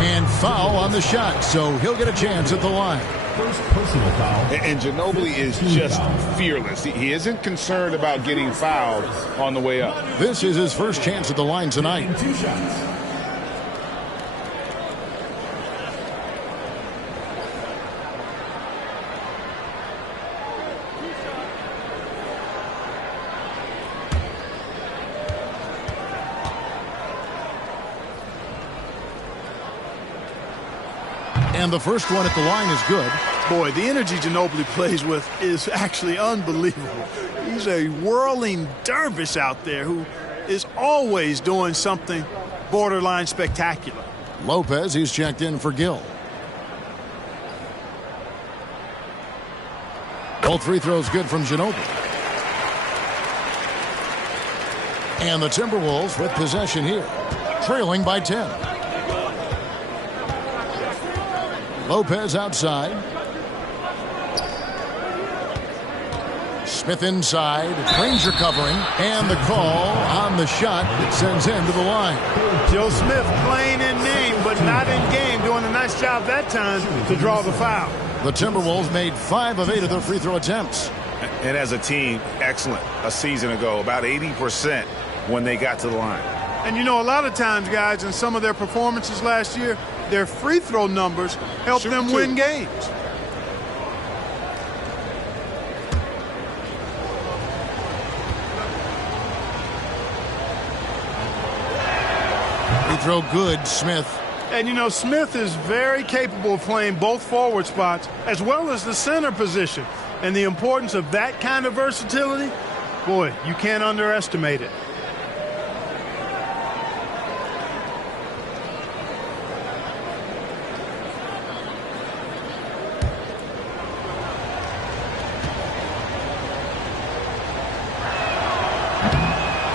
And foul on the shot, so he'll get a chance at the line. First personal foul. And Ginobili is just fearless. He isn't concerned about getting fouled on the way up. This is his first chance at the line tonight. 2 shots. And the first one at the line is good. Boy, the energy Ginobili plays with is actually unbelievable. He's a whirling dervish out there who is always doing something borderline spectacular. Lopez, he's checked in for Gill. Both free throws good from Ginobili. And the Timberwolves with possession here, trailing by 10. Lopez outside. Smith inside. Granger covering. And the call on the shot that sends him to the line. Joe Smith playing in name, but not in game. Doing a nice job that time to draw the foul. The Timberwolves made 5 of 8 of their free throw attempts. And as a team, excellent a season ago. About 80% when they got to the line. And you know, a lot of times, guys, in some of their performances last year, their free throw numbers helped them win games. Free throw good, Smith. And you know, Smith is very capable of playing both forward spots as well as the center position. And the importance of that kind of versatility, boy, you can't underestimate it.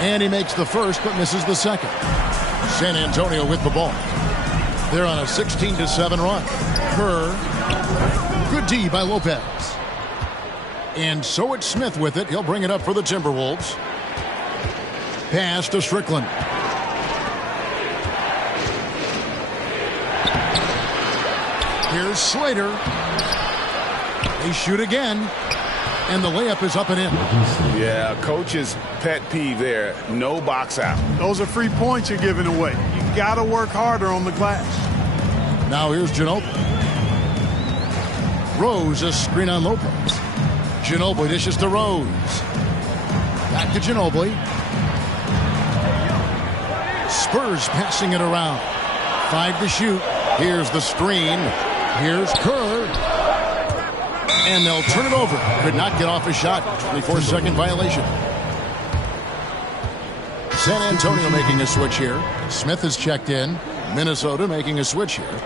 And he makes the first but misses the second. San Antonio with the ball. They're on a 16-7 run. Kerr. Good D by Lopez. And so it's Smith with it. He'll bring it up for the Timberwolves. Pass to Strickland. Here's Slater. They shoot again. And the layup is up and in. Yeah, coach's pet peeve there. No box out. Those are free points you're giving away. You got to work harder on the glass. Now here's Ginobili. Rose, a screen on Lopez. Ginobili dishes to Rose. Back to Ginobili. Spurs passing it around. 5 to shoot. Here's the screen. Here's Kerr. And they'll turn it over. Could not get off a shot. 24-second violation. San Antonio making a switch here. Smith has checked in. Minnesota making a switch here.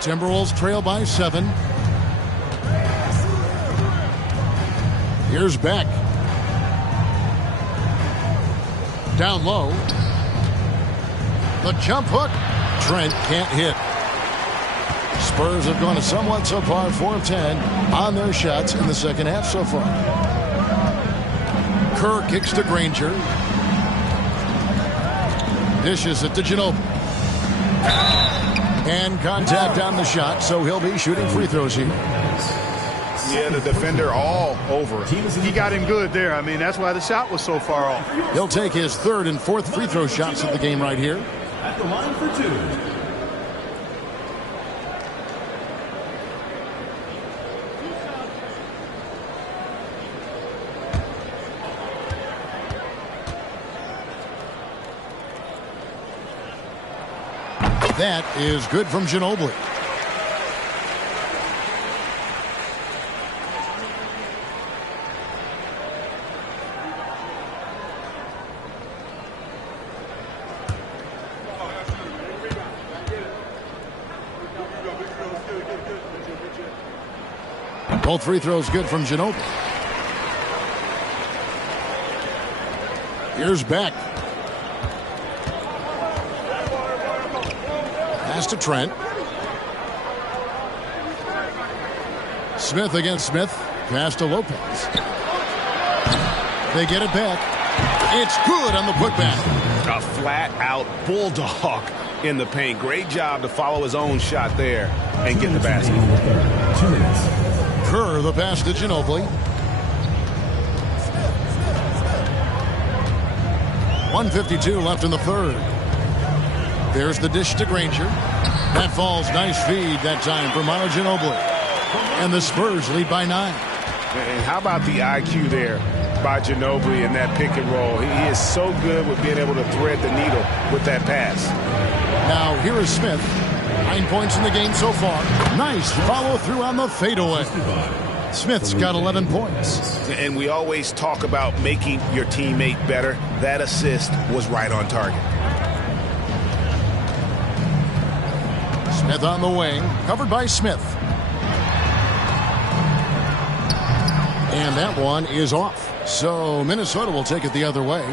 Timberwolves trail by 7. Here's Beck. Down low. The jump hook. Trent can't hit. Spurs have gone a somewhat subpar 4 of 10 on their shots in the second half so far. Kerr kicks to Granger. Dishes it to Ginobili. And contact on the shot, so he'll be shooting free throws here. Yeah, the defender all over him. He got him good there. I mean, that's why the shot was so far off. He'll take his 3rd and 4th free throw shots of the game right here. At the line for 2. That is good from Ginobili. Both free throws good from Ginobili. Here's Beck. Pass to Trent. Smith against Smith. Pass to Lopez. They get it back. It's good on the putback. A flat-out bulldog in the paint. Great job to follow his own shot there and get the basket. 2 minutes. Kerr, the pass to Ginobili. 1:52 left in the 3rd. There's the dish to Granger. That falls. Nice feed that time for Manu Ginobili. And the Spurs lead by 9. And how about the IQ there by Ginobili in that pick and roll? He is so good with being able to thread the needle with that pass. Now here is Smith. 9 points in the game so far. Nice follow through on the fadeaway. Smith's got 11 points. And we always talk about making your teammate better. That assist was right on target. Smith on the wing, covered by Smith. And that one is off. So Minnesota will take it the other way.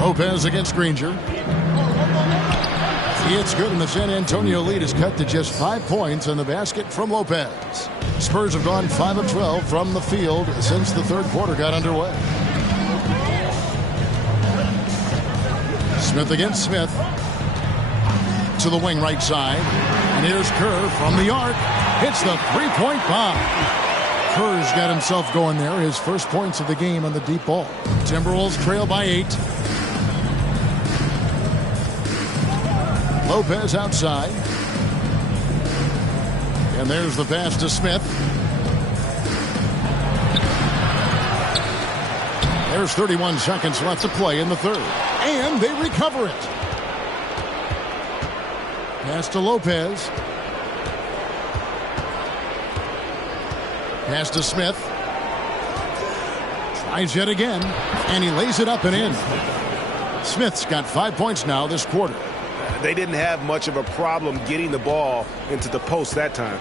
Lopez against Granger. It's good, and the San Antonio lead is cut to just 5 points on the basket from Lopez. Spurs have gone 5 of 12 from the field since the third quarter got underway. Smith against Smith. To the wing right side. And here's Kerr from the arc. Hits the three-point bomb. Kerr's got himself going there. His first points of the game on the deep ball. Timberwolves trail by 8. Lopez outside. And there's the pass to Smith. There's 31 seconds left to play in the third. And they recover it. Pass to Lopez. Pass to Smith. Tries yet again. And he lays it up and in. Smith's got 5 points now this quarter. They didn't have much of a problem getting the ball into the post that time.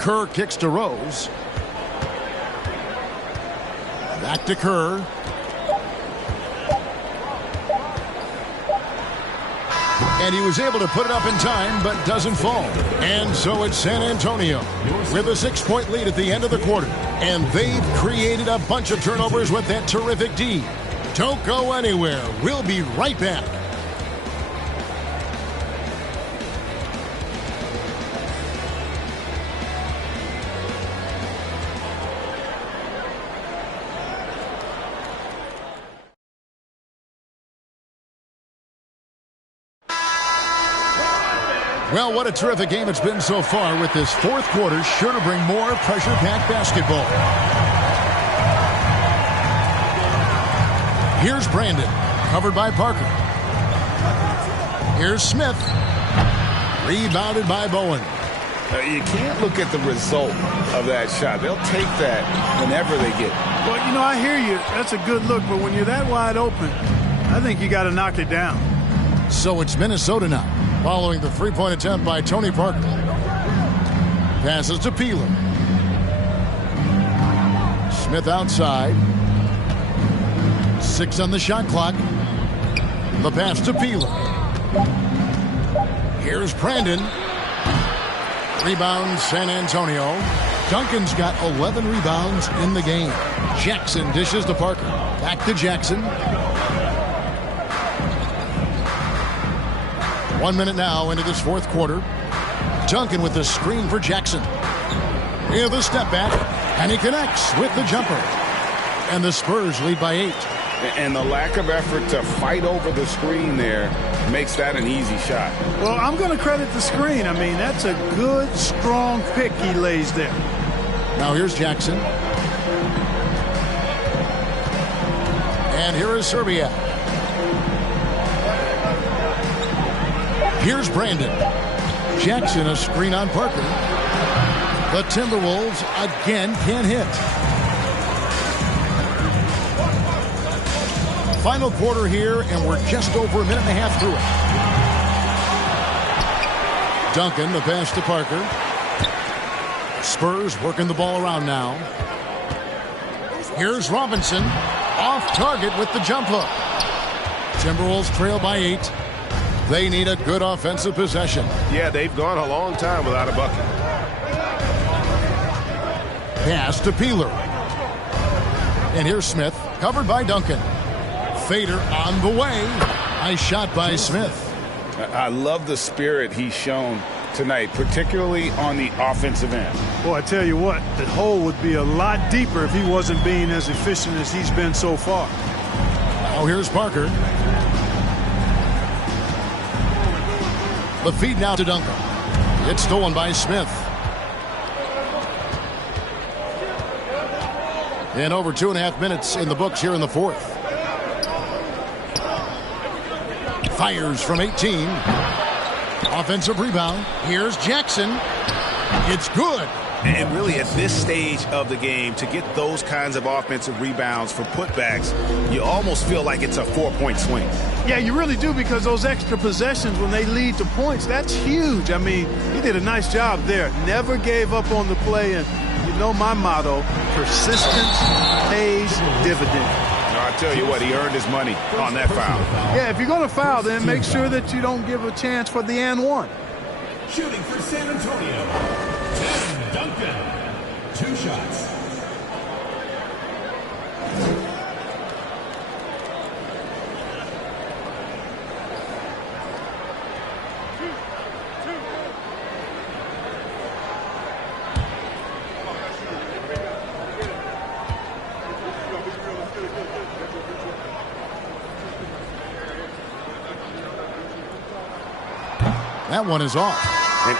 Kerr kicks to Rose. Back to Kerr. And he was able to put it up in time, but doesn't fall. And so it's San Antonio with a 6-point lead at the end of the quarter. And they've created a bunch of turnovers with that terrific D. Don't go anywhere. We'll be right back. Well, what a terrific game it's been so far, with this fourth quarter sure to bring more pressure-packed basketball. Here's Brandon, covered by Parker. Here's Smith, rebounded by Bowen. You can't look at the result of that shot. They'll take that whenever they get it. Well, you know, I hear you. That's a good look, but when you're that wide open, I think you got to knock it down. So it's Minnesota now, following the three-point attempt by Tony Parker. Passes to Peeler. Smith outside. 6 on the shot clock. The pass to Peeler. Here's Brandon. Rebound San Antonio. Duncan's got 11 rebounds in the game. Jackson dishes to Parker. Back to Jackson. 1 minute now into this fourth quarter. Duncan with the screen for Jackson. Here's the step back, and he connects with the jumper. And the Spurs lead by 8. And the lack of effort to fight over the screen there makes that an easy shot. Well, I'm going to credit the screen. I mean, that's a good, strong pick he lays there. Now here's Jackson. And here is Serbia. Here's Brandon. Jackson, a screen on Parker. The Timberwolves again can't hit. Final quarter here, and we're just over a minute and a half through it. Duncan, the pass to Parker. Spurs working the ball around now. Here's Robinson. Off target with the jump hook. Timberwolves trail by 8. They need a good offensive possession. Yeah, they've gone a long time without a bucket. Pass to Peeler. And here's Smith, covered by Duncan. Fader on the way. Nice shot by Smith. I love the spirit he's shown tonight, particularly on the offensive end. Boy, I tell you what, the hole would be a lot deeper if he wasn't being as efficient as he's been so far. Now here's Parker. The feed now to Duncan. It's stolen by Smith. And over 2.5 minutes in the books here in the fourth. Fires from 18. Offensive rebound. Here's Jackson. It's good. And really, at this stage of the game, to get those kinds of offensive rebounds for putbacks, you almost feel like it's a 4-point swing. Yeah, you really do, because those extra possessions, when they lead to points, that's huge. I mean, he did a nice job there. Never gave up on the play. And you know my motto, persistence pays dividends. No I tell you what, he earned his money on that foul. Yeah, if you're going to foul, then make sure that you don't give a chance for the and one. Shooting for San Antonio, Tim Duncan. 2 shots. That one is off.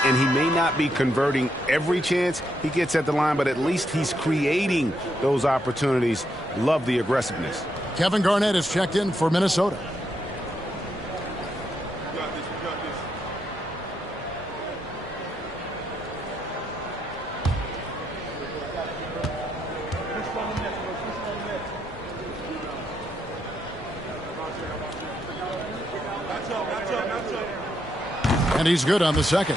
And he may not be converting every chance he gets at the line, but at least he's creating those opportunities. Love the aggressiveness. Kevin Garnett is checked in for Minnesota. And he's good on the second.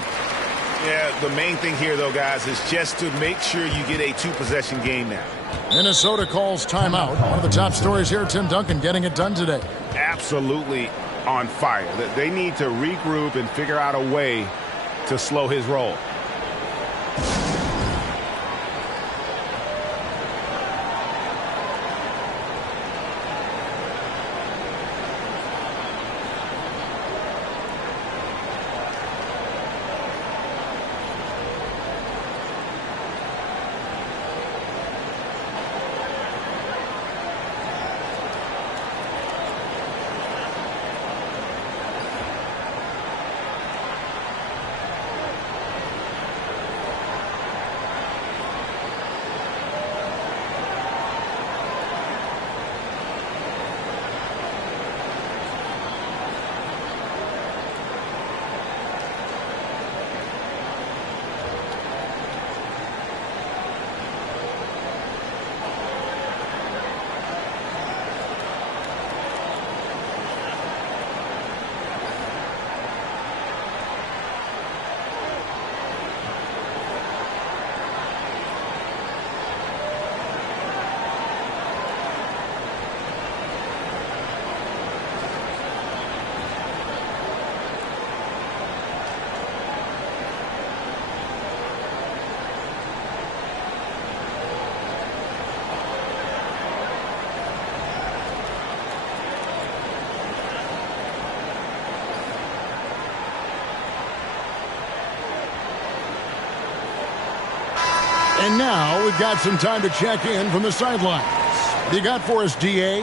Yeah, the main thing here, though, guys, is just to make sure you get a 2-possession game now. Minnesota calls timeout. One of the top stories here, Tim Duncan getting it done today. Absolutely on fire. They need to regroup and figure out a way to slow his roll. And now we've got some time to check in from the sidelines. You got for us, DA?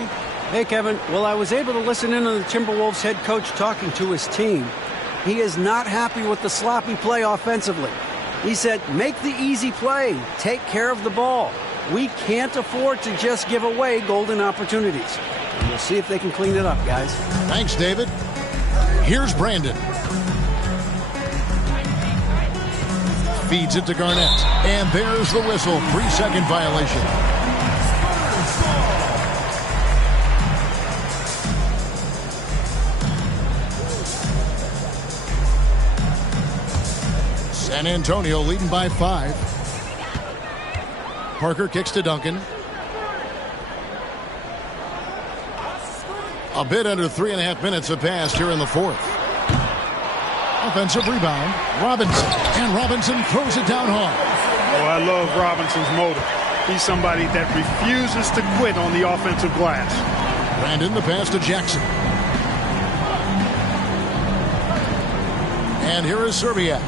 Hey, Kevin. Well, I was able to listen in on the Timberwolves head coach talking to his team. He is not happy with the sloppy play offensively. He said, make the easy play. Take care of the ball. We can't afford to just give away golden opportunities. And we'll see if they can clean it up, guys. Thanks, David. Here's Brandon. Feeds it to Garnett. And there's the whistle. 3-second violation. San Antonio leading by 5. Parker kicks to Duncan. A bit under 3.5 minutes have passed here in the fourth. Offensive rebound. Robinson. And Robinson throws it down hard. Oh, I love Robinson's motor. He's somebody that refuses to quit on the offensive glass. Brandon, the pass to Jackson. And here is Serbia.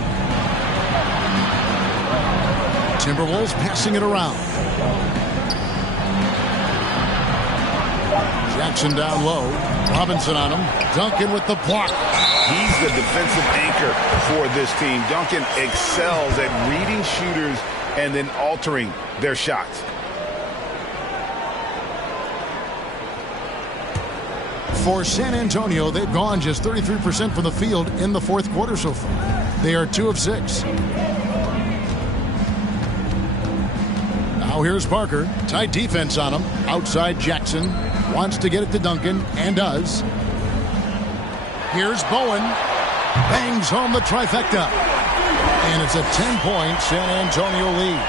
Timberwolves passing it around. Jackson down low. Robinson on him. Duncan with the block. He's the defensive anchor for this team. Duncan excels at reading shooters and then altering their shots. For San Antonio, they've gone just 33% from the field in the fourth quarter so far. They are 2 of 6. Now here's Parker. Tight defense on him. Outside Jackson. Wants to get it to Duncan, and does. Here's Bowen. Bangs home the trifecta. And it's a 10-point San Antonio lead.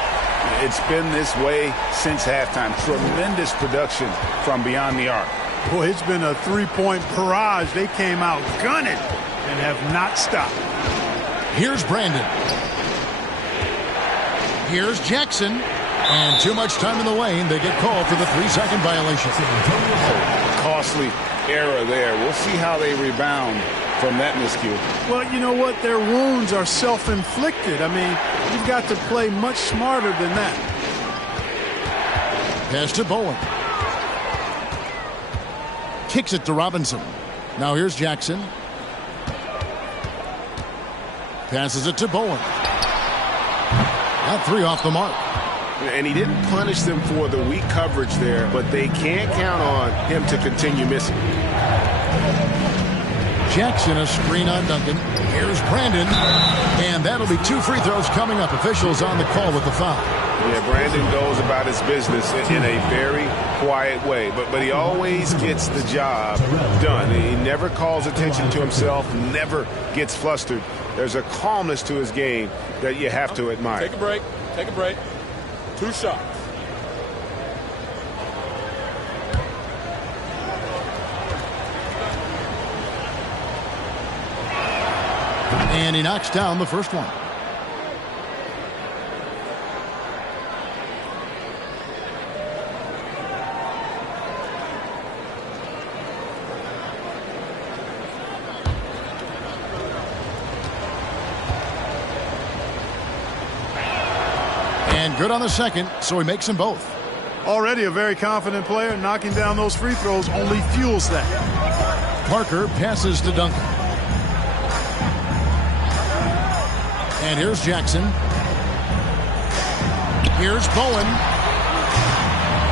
It's been this way since halftime. Tremendous production from beyond the arc. Boy, it's been a three-point barrage. They came out gunning and have not stopped. Here's Brandon. Here's Jackson. And too much time in the lane. They get called for the 3-second violation. Costly error there. We'll see how they rebound from that miscue. Well, you know what? Their wounds are self-inflicted. I mean, you've got to play much smarter than that. Pass to Bowen. Kicks it to Robinson. Now here's Jackson. Passes it to Bowen. That 3 off the mark. And he didn't punish them for the weak coverage there, but they can't count on him to continue missing. Jackson, a screen on Duncan. Here's Brandon. And that'll be 2 free throws coming up. Officials on the call with the foul. Yeah, Brandon goes about his business in a very quiet way, but he always gets the job done. He never calls attention to himself, never gets flustered. There's a calmness to his game that you have to admire. Take a break. Take a break. 2 shots. And he knocks down the first one. And good on the second, so he makes them both. Already a very confident player. Knocking down those free throws only fuels that. Parker passes to Duncan. And here's Jackson. Here's Bowen.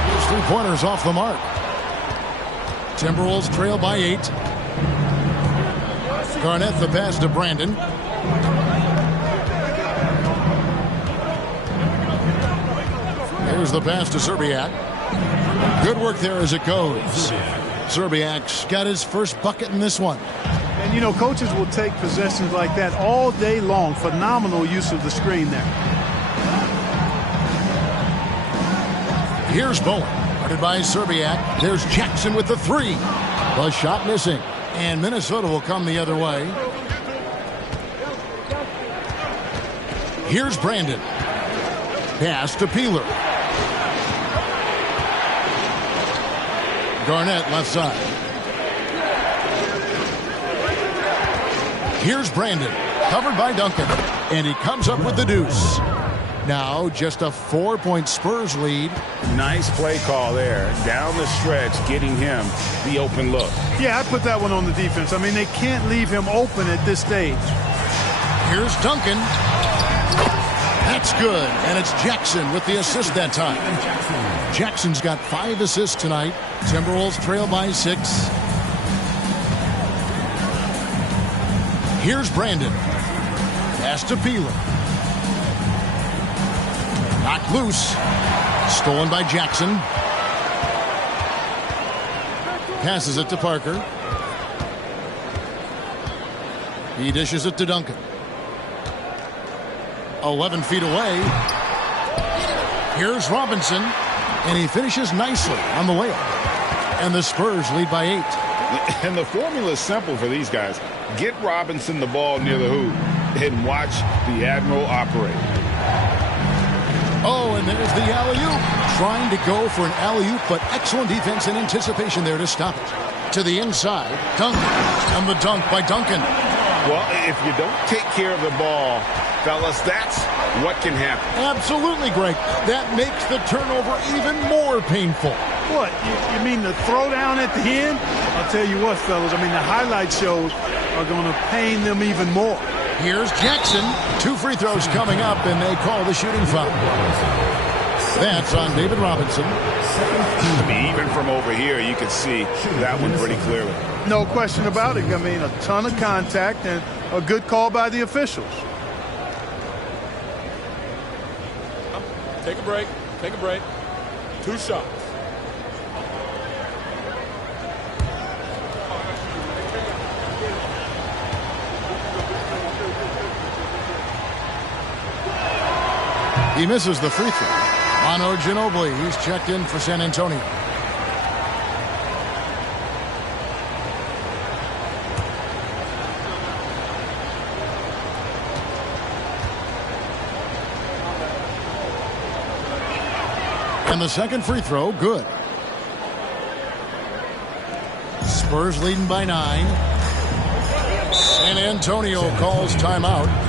Those 3-pointers off the mark. Timberwolves trail by 8. Garnett the pass to Brandon. Here's the pass to Serbiak. Good work there as it goes. Serbiak's got his first bucket in this one. And, you know, coaches will take possessions like that all day long. Phenomenal use of the screen there. Here's Bowen. Guarded by Serbiak. There's Jackson with the 3. The shot missing. And Minnesota will come the other way. Here's Brandon. Pass to Peeler. Garnett left side. Here's Brandon, covered by Duncan, and he comes up with the deuce. Now just a 4-point Spurs lead. Nice play call there. Down the stretch, getting him the open look. Yeah, I put that one on the defense. I mean, they can't leave him open at this stage. Here's Duncan. That's good, and it's Jackson with the assist that time. Jackson's got 5 assists tonight. Timberwolves trail by 6. Here's Brandon. Pass to Peeler. Knocked loose. Stolen by Jackson. Passes it to Parker. He dishes it to Duncan. 11 feet away. Here's Robinson. And he finishes nicely on the layup. And the Spurs lead by 8. And the formula is simple for these guys. Get Robinson the ball near the hoop and watch the Admiral operate. Oh, and there's the alley-oop. Trying to go for an alley-oop, but excellent defense and anticipation there to stop it. To the inside, Duncan. And the dunk by Duncan. Well, if you don't take care of the ball, fellas, that's what can happen. Absolutely, Greg. That makes the turnover even more painful. What? You mean the throwdown at the end? I'll tell you what, fellas. I mean, the highlight shows are going to pain them even more. Here's Jackson. 2 free throws coming up, and they call the shooting foul. That's on David Robinson. I mean, even from over here, you can see that one pretty clearly. No question about it. I mean, a ton of contact and a good call by the officials. Take a break. Take a break. 2 shots. He misses the free throw. Manu Ginobili, he's checked in for San Antonio. And the second free throw, good. Spurs leading by 9. San Antonio calls timeout.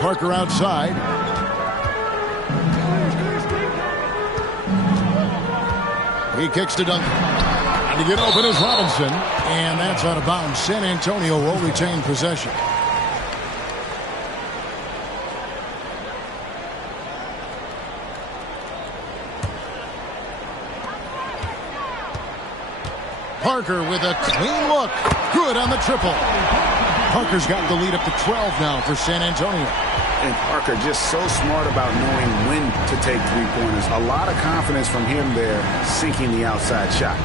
Parker outside. He kicks to Duncan. And to get open is Robinson. And that's out of bounds. San Antonio will retain possession. Parker with a clean look. Good on the triple. Parker's got the lead up to 12 now for San Antonio. And Parker just so smart about knowing when to take three-pointers. A lot of confidence from him there, sinking the outside shot.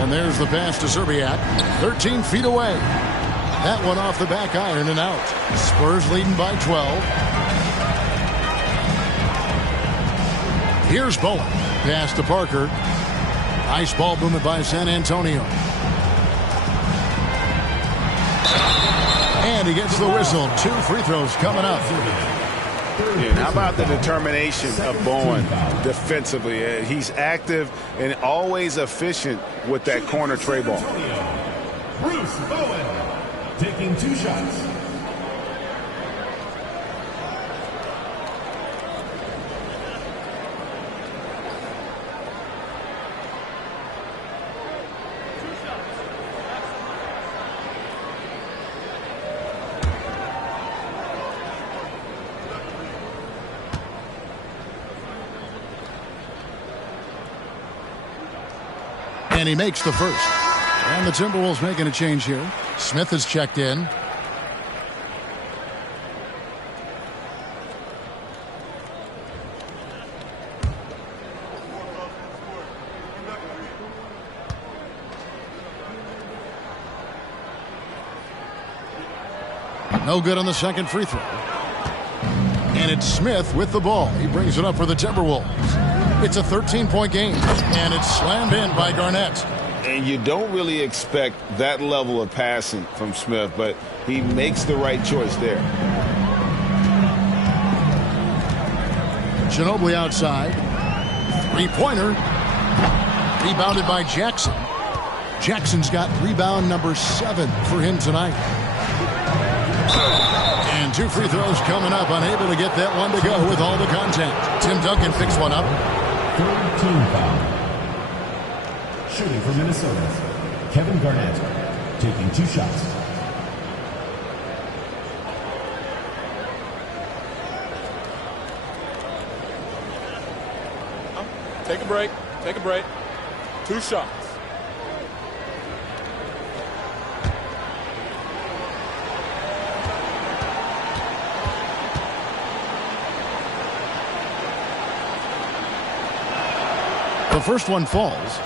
And there's the pass to Zerbiak, 13 feet away. That one off the back iron and out. Spurs leading by 12. Here's Bowen. Pass to Parker. Nice ball movement by San Antonio. And he gets the whistle. 2 free throws coming up. And how about the determination of Bowen defensively? He's active and always efficient with that corner tray ball. Bruce Bowen taking 2 shots. And he makes the first. And the Timberwolves making a change here. Smith is checked in. No good on the second free throw. And it's Smith with the ball. He brings it up for the Timberwolves. It's a 13-point game, and it's slammed in by Garnett. And you don't really expect that level of passing from Smith, but he makes the right choice there. Ginobili outside. Three-pointer. Rebounded by Jackson. Jackson's got rebound number 7 for him tonight. And 2 free throws coming up, unable to get that one to go with all the contact. Tim Duncan picks one up. Third team foul. Shooting for Minnesota, Kevin Garnett, taking 2 shots. Take a break. Take a break. 2 shots. The first one falls.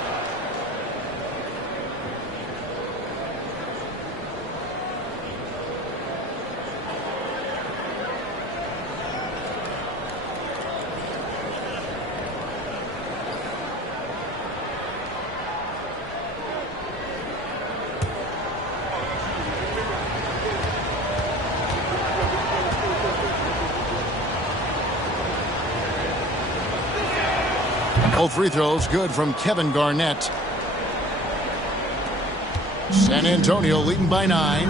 Both free throws good from Kevin Garnett. San Antonio leading by 9.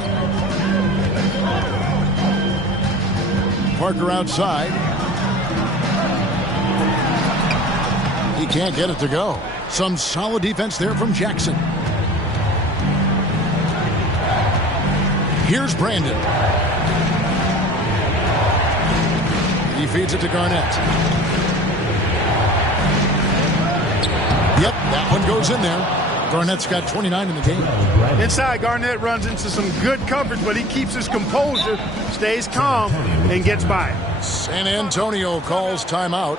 Parker outside. He can't get it to go. Some solid defense there from Jackson. Here's Brandon. He feeds it to Garnett. Yep, that one goes in there. Garnett's got 29 in the game. Inside, Garnett runs into some good coverage, but he keeps his composure, stays calm, and gets by it. San Antonio calls timeout.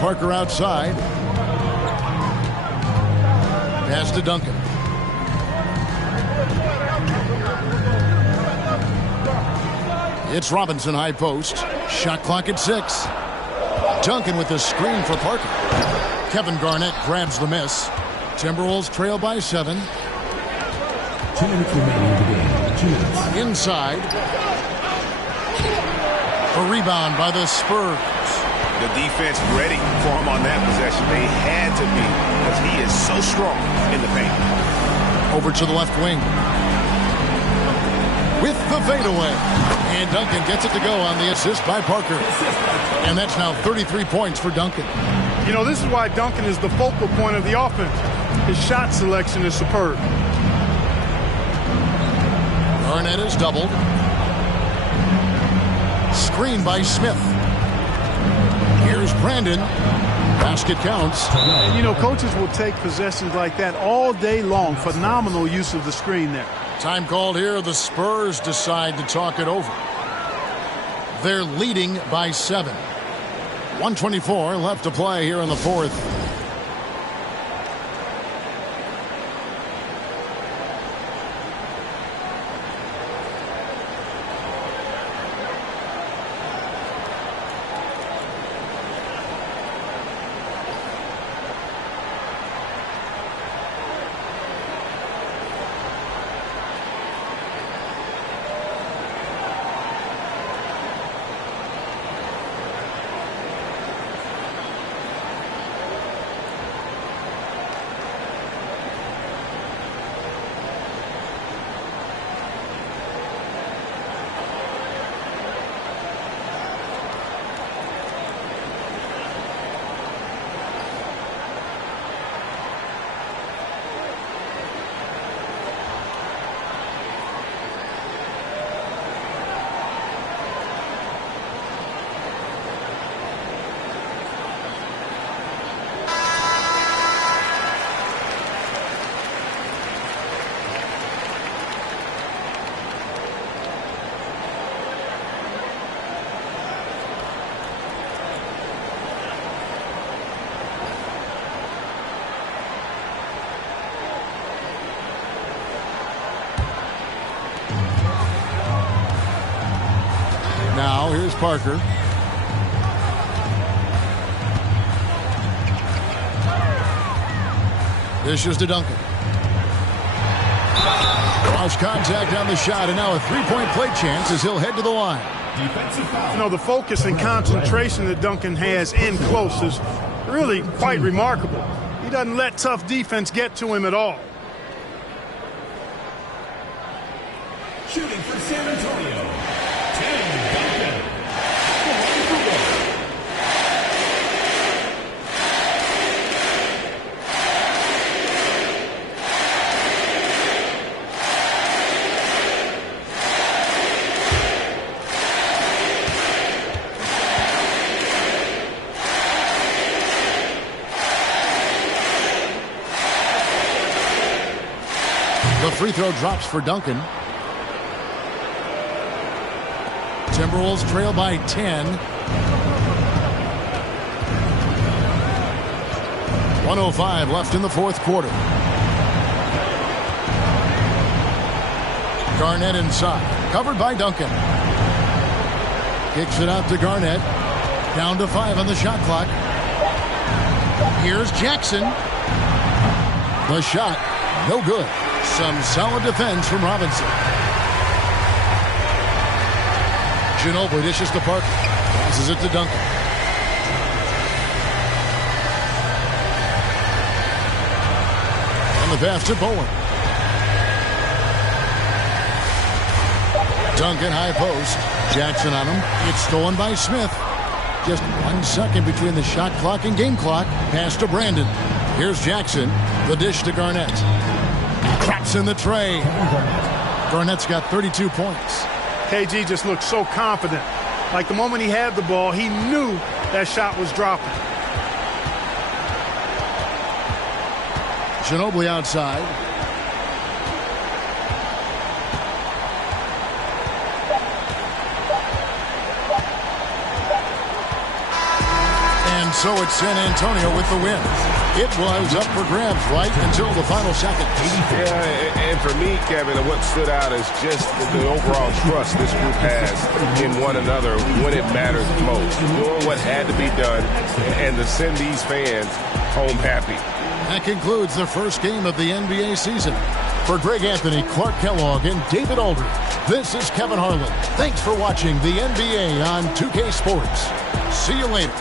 Parker outside. Pass to Duncan. It's Robinson high post. Shot clock at 6. Duncan with the screen for Parker. Kevin Garnett grabs the miss. Timberwolves trail by 7. 2 minutes remaining in the game. 2 minutes. Inside. A rebound by the Spurs. The defense ready for him on that possession. They had to be, because he is so strong in the paint. Over to the left wing. With the fadeaway. And Duncan gets it to go on the assist by Parker. And that's now 33 points for Duncan. You know, this is why Duncan is the focal point of the offense. His shot selection is superb. Garnett is doubled. Screen by Smith. Here's Brandon. Basket counts. And, you know, coaches will take possessions like that all day long. Phenomenal use of the screen there. Time called here. The Spurs decide to talk it over. They're leading by 7. 1:24 left to play here in the fourth. Now here's Parker. Dishes to Duncan. Lost contact on the shot, and now a three-point play chance as he'll head to the line. You know, the focus and concentration that Duncan has in close is really quite remarkable. He doesn't let tough defense get to him at all. Shooting for San Antonio, Tim Duncan. The free throw drops for Duncan. Timberwolves trail by 10. 1:05 left in the fourth quarter. Garnett inside. Covered by Duncan. Kicks it out to Garnett. Down to 5 on the shot clock. Here's Jackson. The shot, no good. Some solid defense from Robinson. Ginobili dishes to Parker. Passes it to Duncan. On the pass to Bowen. Duncan high post. Jackson on him. It's stolen by Smith. Just 1 second between the shot clock and game clock. Pass to Brandon. Here's Jackson. The dish to Garnett. Traps in the tray. Garnett's got 32 points. KG just looked so confident. Like the moment he had the ball, he knew that shot was dropping. Ginobili outside. And so it's San Antonio with the win. It was up for grabs right until the final seconds. Yeah, and for me, Kevin, what stood out is just the overall trust this group has in one another when it matters most. Doing what had to be done and to send these fans home happy. That concludes the first game of the NBA season. For Greg Anthony, Clark Kellogg, and David Aldridge, this is Kevin Harlan. Thanks for watching the NBA on 2K Sports. See you later.